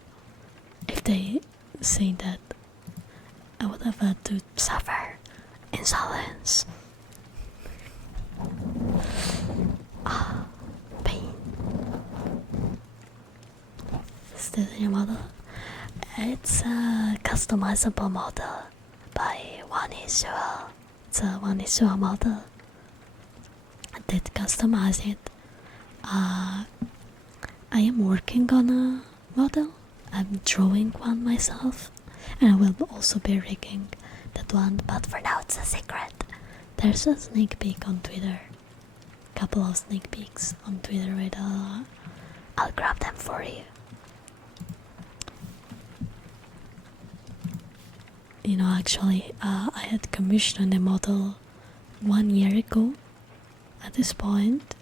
If they say that, I would have had to Suffer in silence. Pain. Is this your model? It's a customizable model by One Israel. It's a One Israel model. I did customize it. I am working on a model. I'm drawing one myself, and I will also be rigging that one. But for now it's a secret. There's a sneak peek on Twitter. Couple of sneak peeks on Twitter with I'll grab them for you. You know, actually, I had commissioned a model 1 year ago at this point,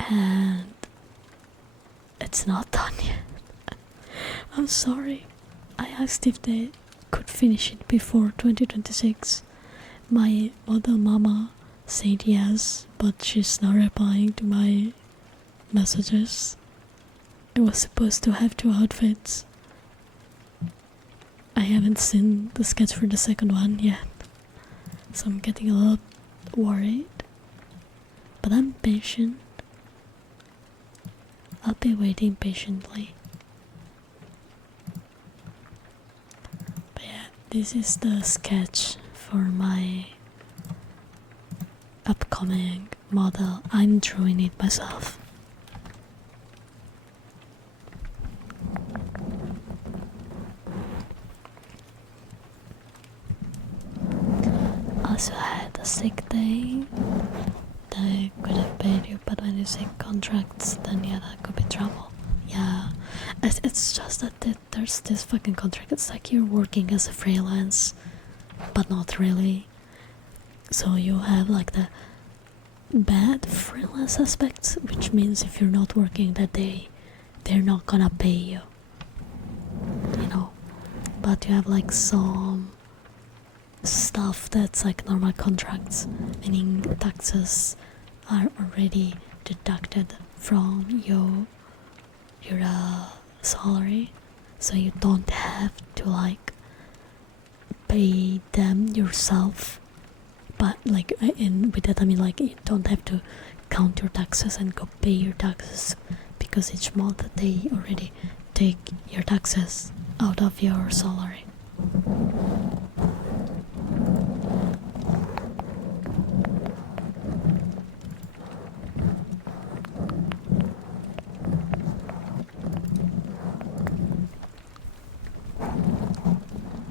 and it's not done yet. I'm sorry. I asked if they could finish it before 2026. My model mama said yes, but she's not replying to my messages. It was supposed to have 2 outfits. I haven't seen the sketch for the second one yet, so I'm getting a little worried. But I'm patient. I'll be waiting patiently. But yeah, this is the sketch for my upcoming model. I'm drawing it myself. Also had a sick day that I could have paid you, but when you say contracts, then yeah, that could be trouble. Yeah, it's just that there's this fucking contract. It's like you're working as a freelance, but not really. So you have like the bad freelance aspects, which means if you're not working that day, they're not gonna pay you. You know, but you have like some stuff that's like normal contracts, meaning taxes are already deducted from your salary, so you don't have to like pay them yourself. But like, and with that I mean like you don't have to count your taxes and go pay your taxes, because each month they already take your taxes out of your salary.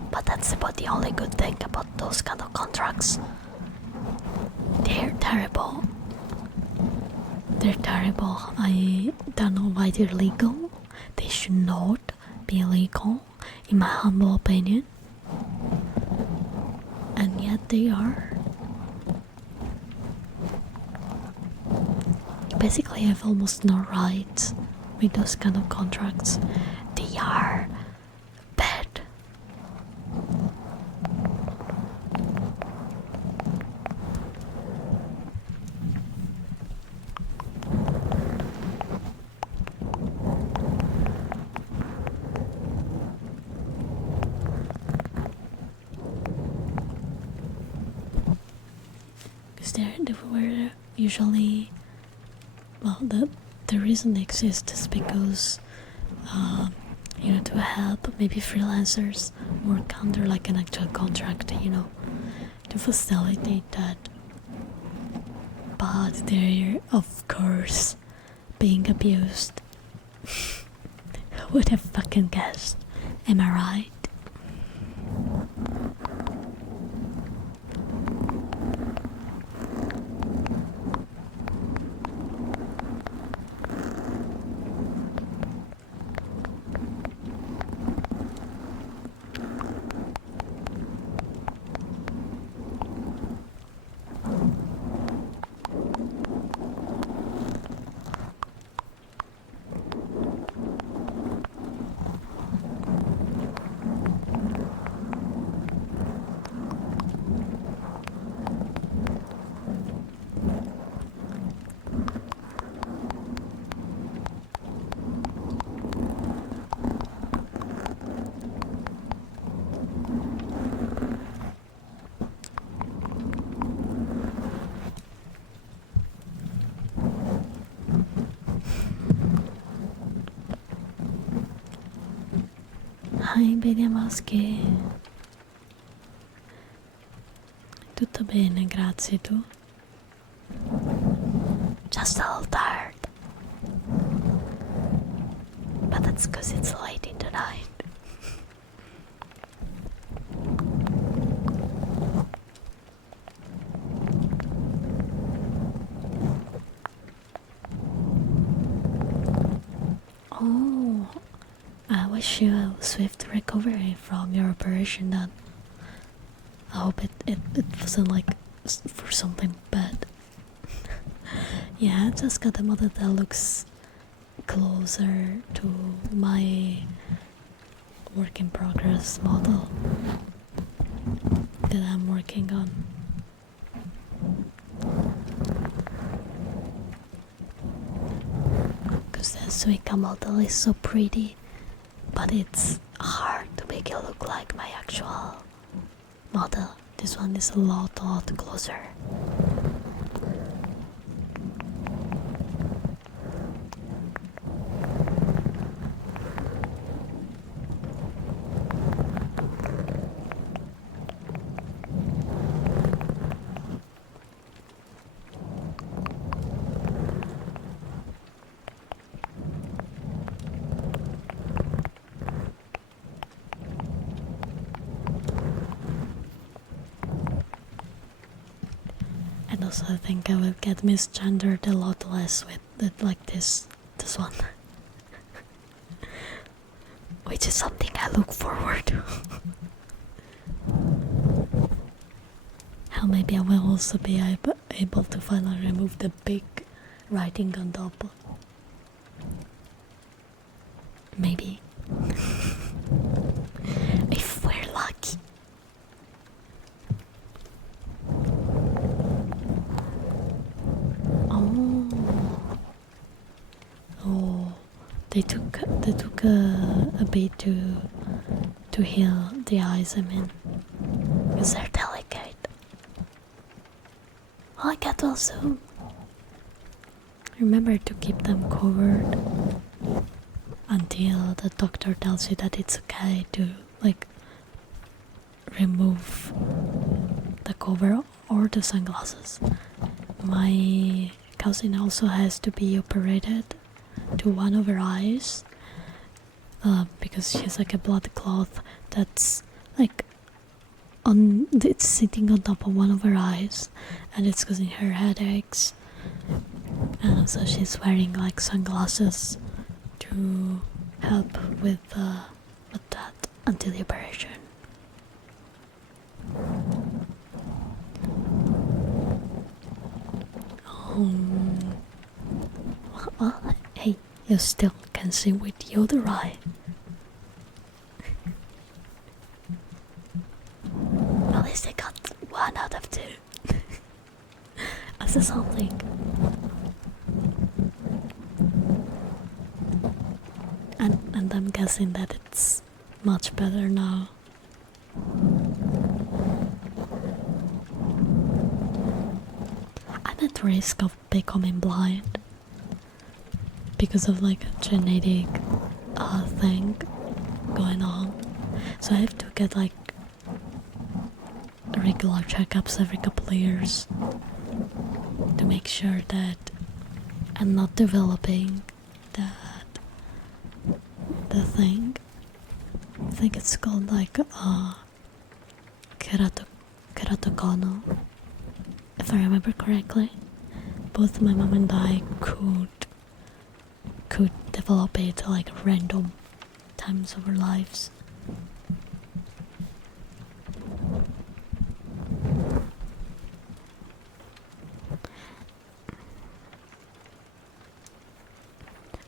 But that's about the only good thing about those kind of contracts. They're terrible. They're terrible. I don't know why they're legal. They should not be illegal, in my humble opinion. And yet they are. You basically have almost no rights with those kind of contracts. They are bad. Because they were usually, well, the reason they exist is because to help maybe freelancers work under like an actual contract, to facilitate that. But they're of course being abused. Who would have fucking guessed? Am I right? Hi, bene maschi. Tutto bene, grazie, tu? Just a little tired. But that's because it's late in the night. Oh, I wish you a swift recovery from your operation then. I hope it wasn't like for something bad. Yeah, I just got a model that looks closer to my work in progress model that I'm working on. Because the Suica model is so pretty, but it's hard to make it look like my actual model. This one is a lot closer. And also I think I will get misgendered a lot less with it, like this one. Which is something I look forward to. How maybe I will also be able to finally remove the big writing on top. Maybe. If we're lucky. Oh, they took a bit to heal the eyes. I mean, because they're delicate. I'll get well soon. Remember to keep them covered until the doctor tells you that it's okay to like remove the cover or the sunglasses. My cousin also has to be operated to one of her eyes because she has like a blood clot that's like it's sitting on top of one of her eyes, and it's causing her headaches. And so she's wearing like sunglasses to help with that until the operation. Well, hey, you still can see with the other eye. At least I got 1 out of 2. That's something. And I'm guessing that it's much better now. I'm at risk of becoming blind because of like a genetic thing going on. So I have to get like regular checkups every couple of years to make sure that I'm not developing the thing. I think it's called like keratoconus, if I remember correctly. Both my mom and I could develop it like random times of our lives.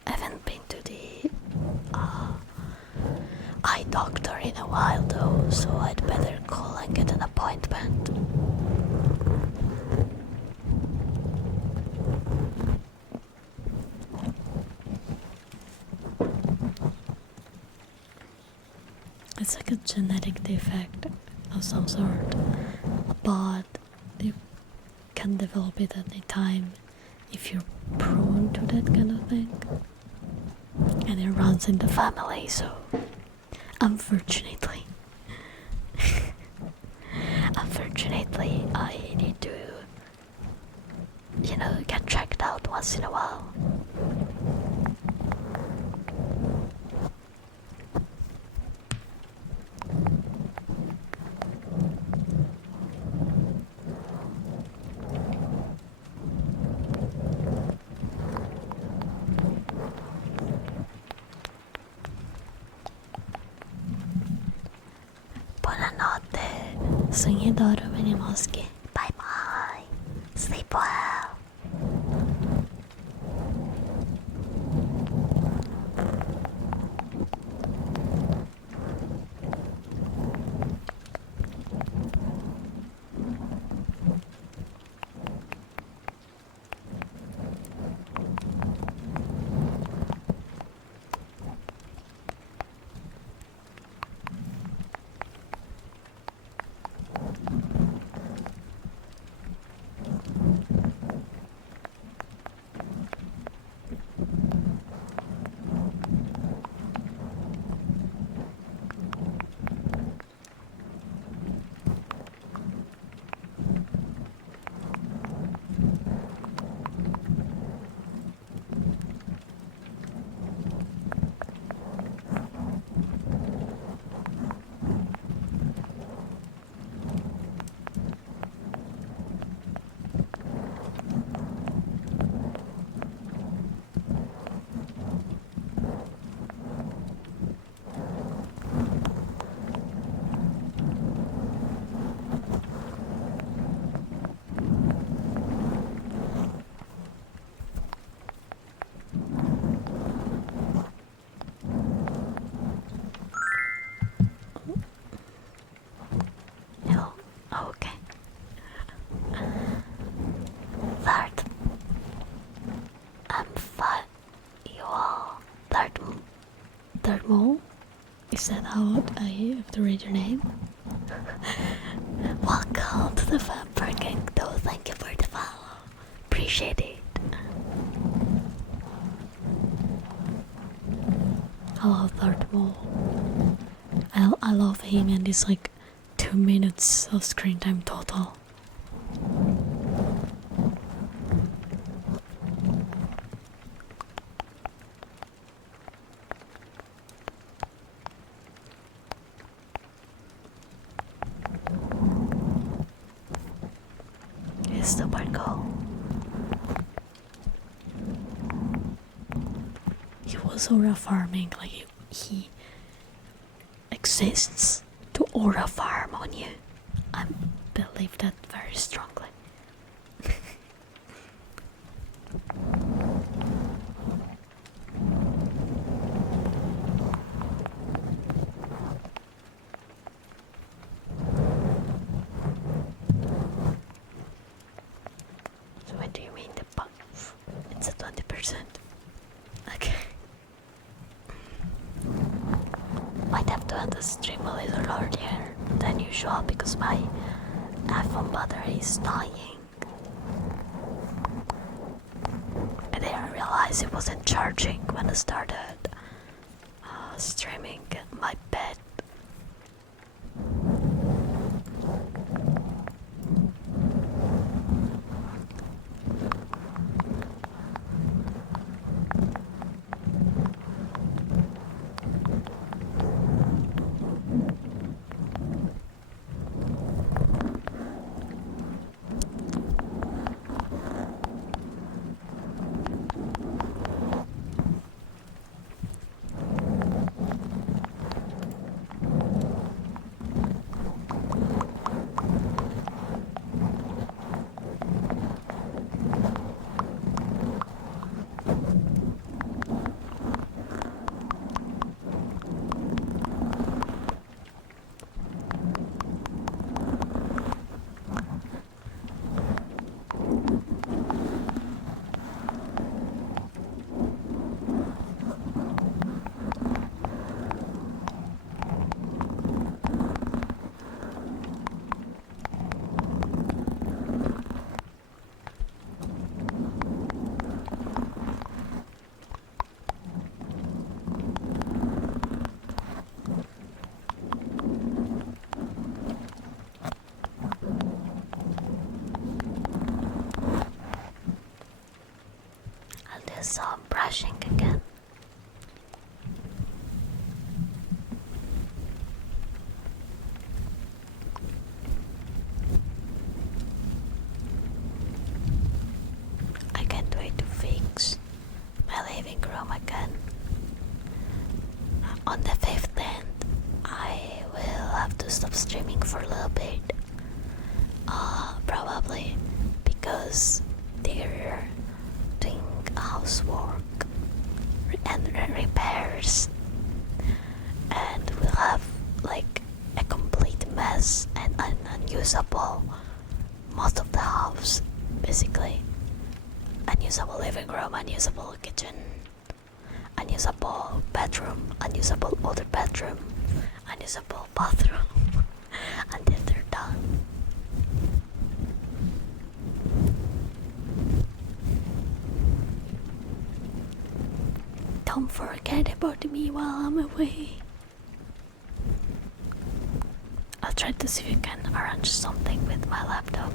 I haven't been to the eye doctor in a while though, so I'd better call and get an appointment. It's like a genetic defect of some sort, but you can develop it at any time if you're prone to that kind of thing. And it runs in the family, so unfortunately, I need to, get checked out once in a while. Buonanotte, sognadoro bene mosche. Bye bye. Sleep well. Okay. You all. Third mole? Is that how I have to read your name? Welcome to the Vampire Gang though, thank you for the follow. Appreciate it. Hello, Third Mole. I love him and it's like 2 minutes of screen time total. does aura farming, like he exists to aura farm on you. I believe that very strongly. So what do you mean the buff? It's a 20%. Okay. Might have to end the stream a little earlier than usual because my iPhone battery is dying. I didn't realize it wasn't charging when I started streaming my bed. I'll do some brushing again. I can't wait to fix my living room again. On the 15th, I will have to stop streaming for a little bit. Probably because they're doing housework and repairs, and we'll have like a complete mess and unusable most of the house, basically. Unusable living room, unusable kitchen, unusable bedroom, unusable other bedroom, unusable bathroom until they're done. Don't forget about me while I'm away. I'll try to see if we can arrange something with my laptop.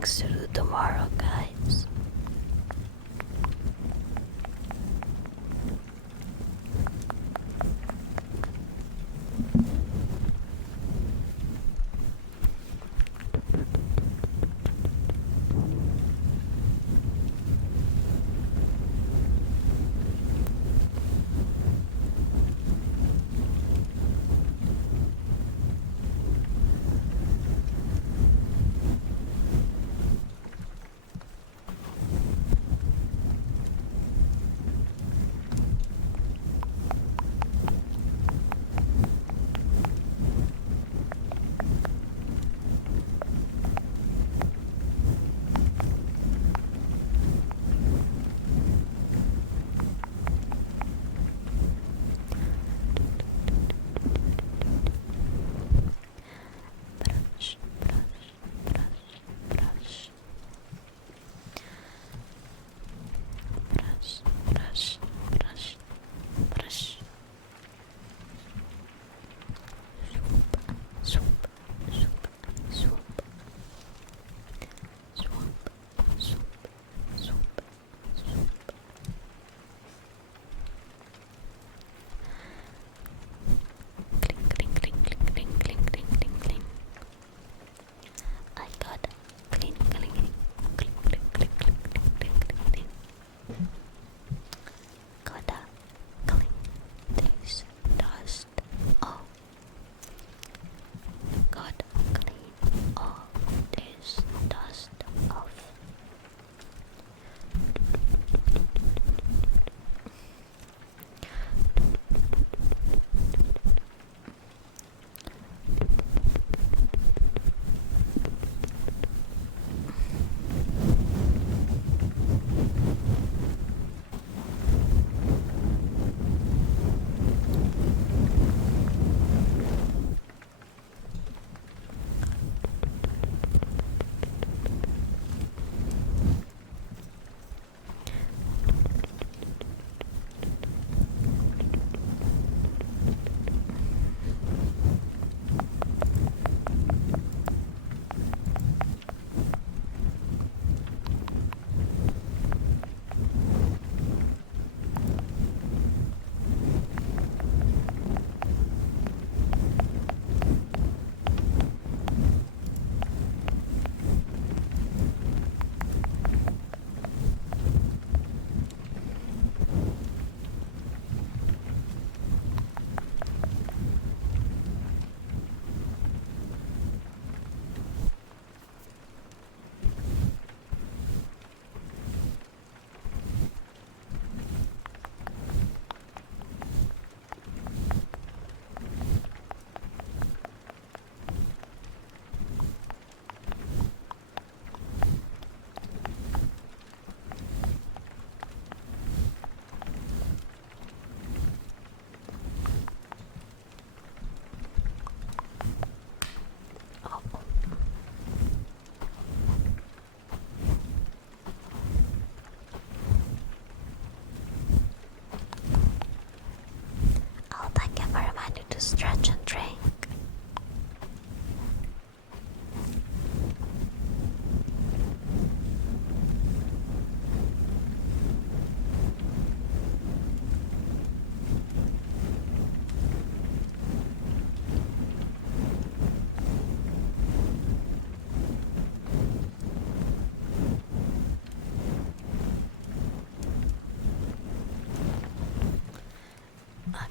things to do tomorrow, guys. Stretch and drink.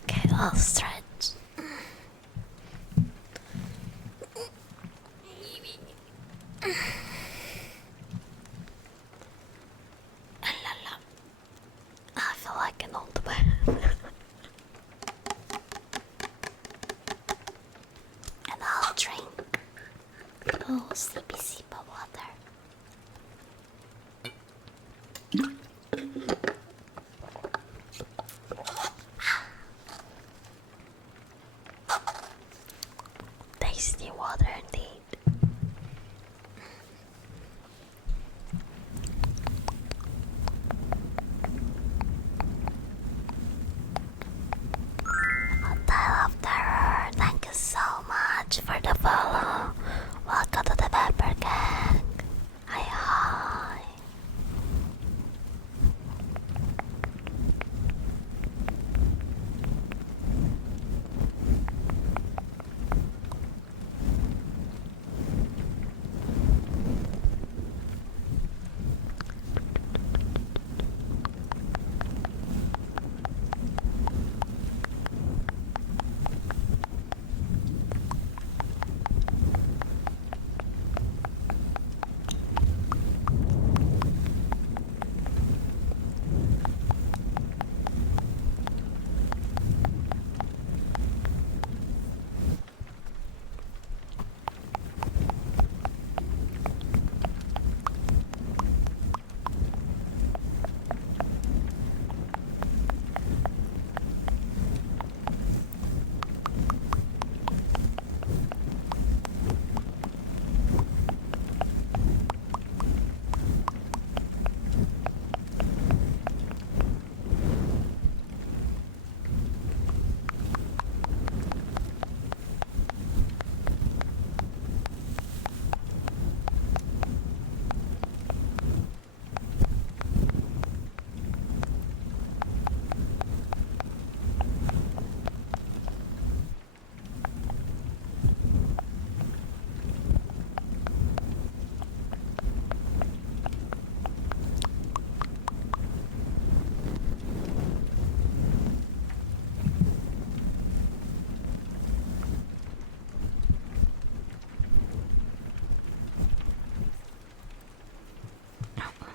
Okay, I'll stretch. I feel like an old man. And I'll drink sleepy sip of water. Tasty water indeed. Tile of Terror, thank you so much for the follow. Welcome to the Pepper Gang.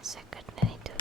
second, I need to.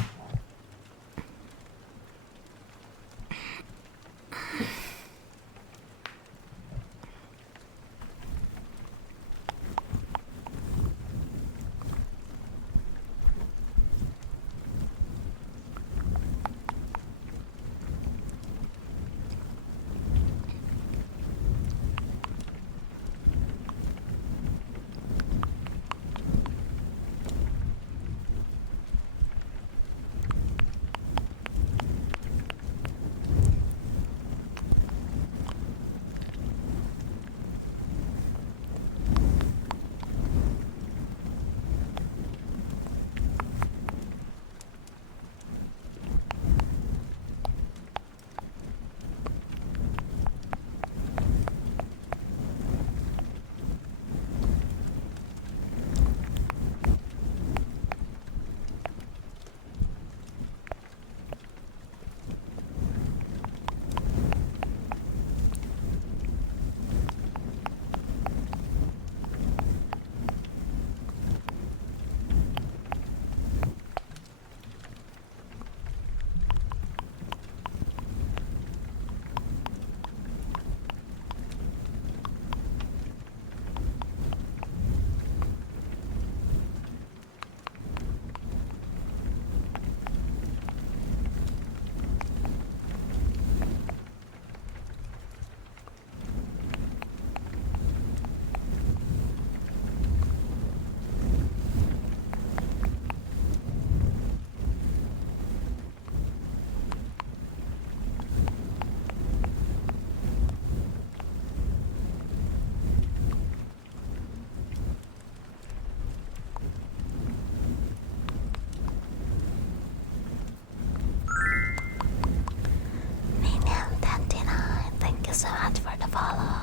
Thank you so much for the follow.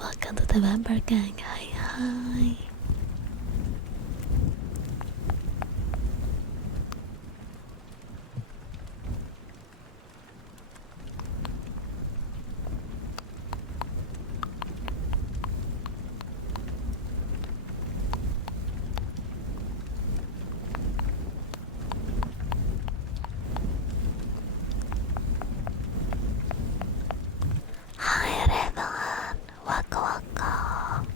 Welcome to the Vampire Gang. Hi, hi. Hi everyone, welcome, welcome.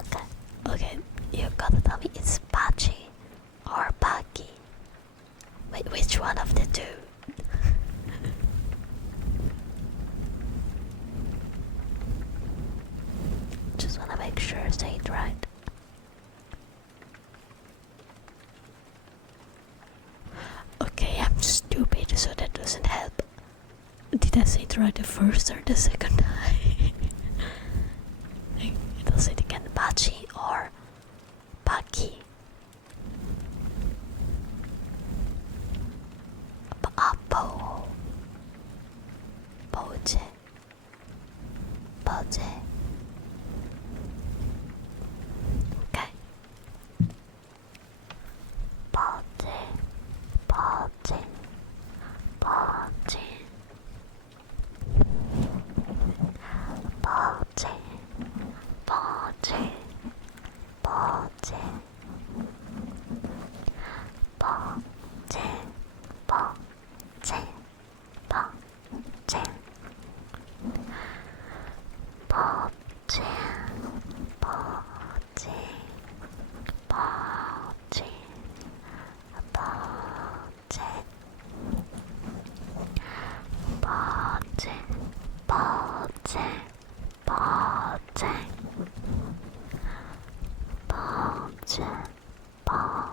Okay. Okay, you gotta tell me it's Pachi or Paki. Wait, which one of the two? Just wanna make sure I say it right. Okay, I'm stupid, so that doesn't help. Did I say it right the first or the second time? I'll say it again. Pachi or Paki. Po. Poje. Poje. Okay. Poje. Poje. Poje. Poje. Poje. Poje. Poje. Poje. Poje. Poje. Poje. Poje. Poje.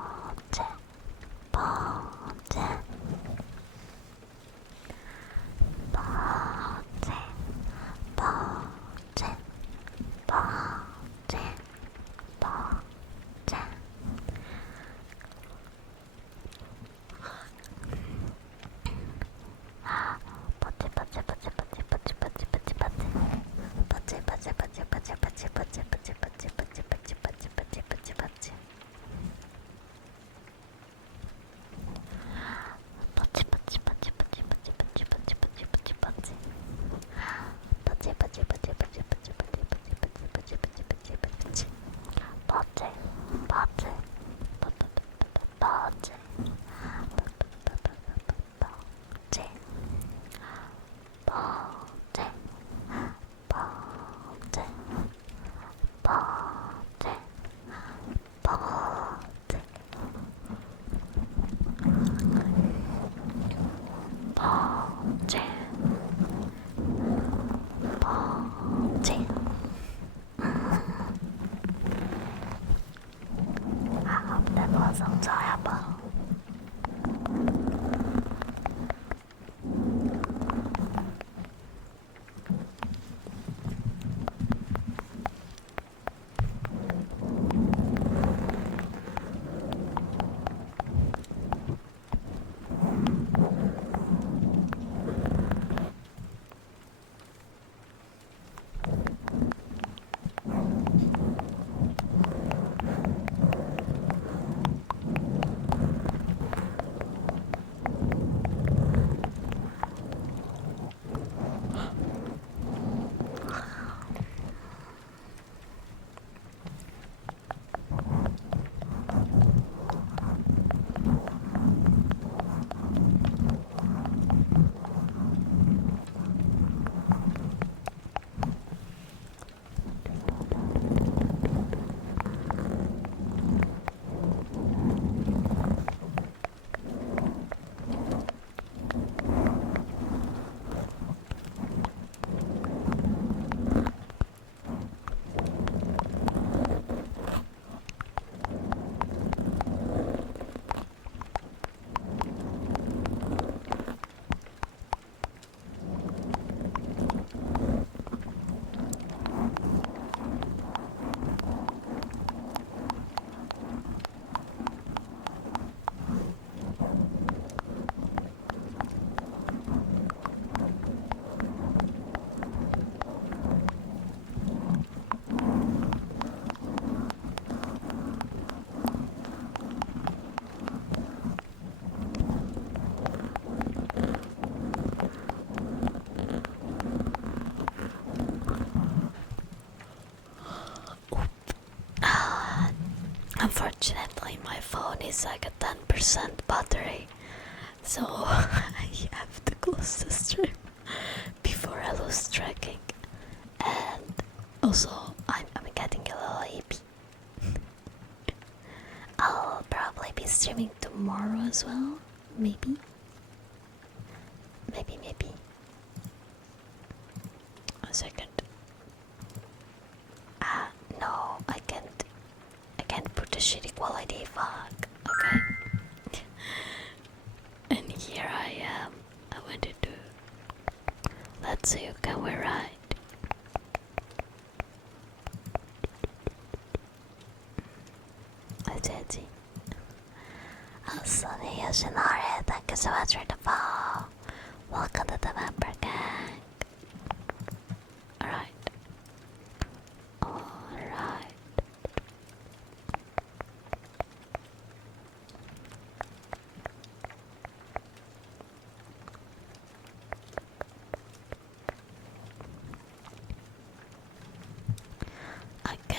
Poje. Poje. Poje. Poje. Poje. I hope that was enjoyable. Unfortunately, my phone is like a 10% battery, so I have to close the stream before I lose tracking. And also, I'm getting a little sleepy. streaming tomorrow as well. Maybe. Maybe. A second. No, I can't. I can't put the shitty quality. Fuck. Okay. And here I am. I wanted to. Let's see, can we ride? I did. Oh, Sunny Yoshinari, thank you so much for the follow. Welcome to the member gang. Alright. Okay.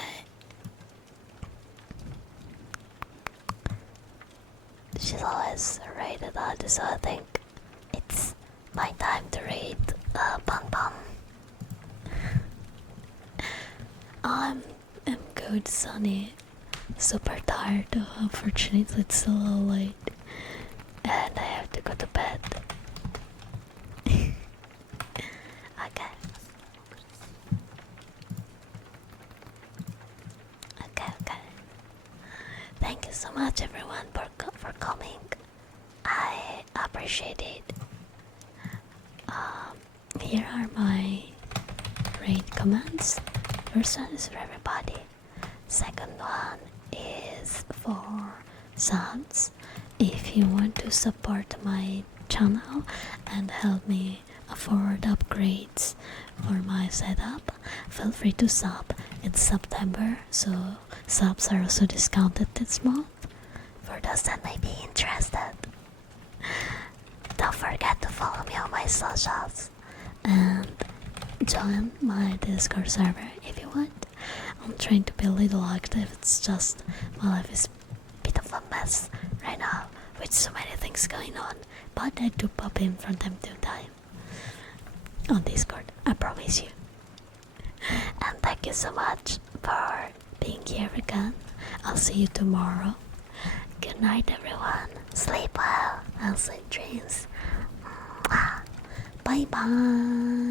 She's always rated out, so I think it's my time to read Bum Bum. I'm good, Sunny. Super tired though, unfortunately it's a little late. And I have to go to bed. Okay. Okay. Thank you so much everyone for coming. I appreciate it. Here are my raid commands. First one is for everybody. Second one is for subs. If you want to support my channel and help me afford upgrades for my setup, feel free to sub. It's September, so subs are also discounted this month. For those that may be interested, don't forget to follow me on my socials and join my Discord server if you want. I'm trying to be a little active, it's just my life is a bit of a mess right now with so many things going on, but I do pop in from time to time on Discord, I promise you. And thank you so much for being here again. I'll see you tomorrow. Good night everyone, sleep well and sweet dreams. Bye bye.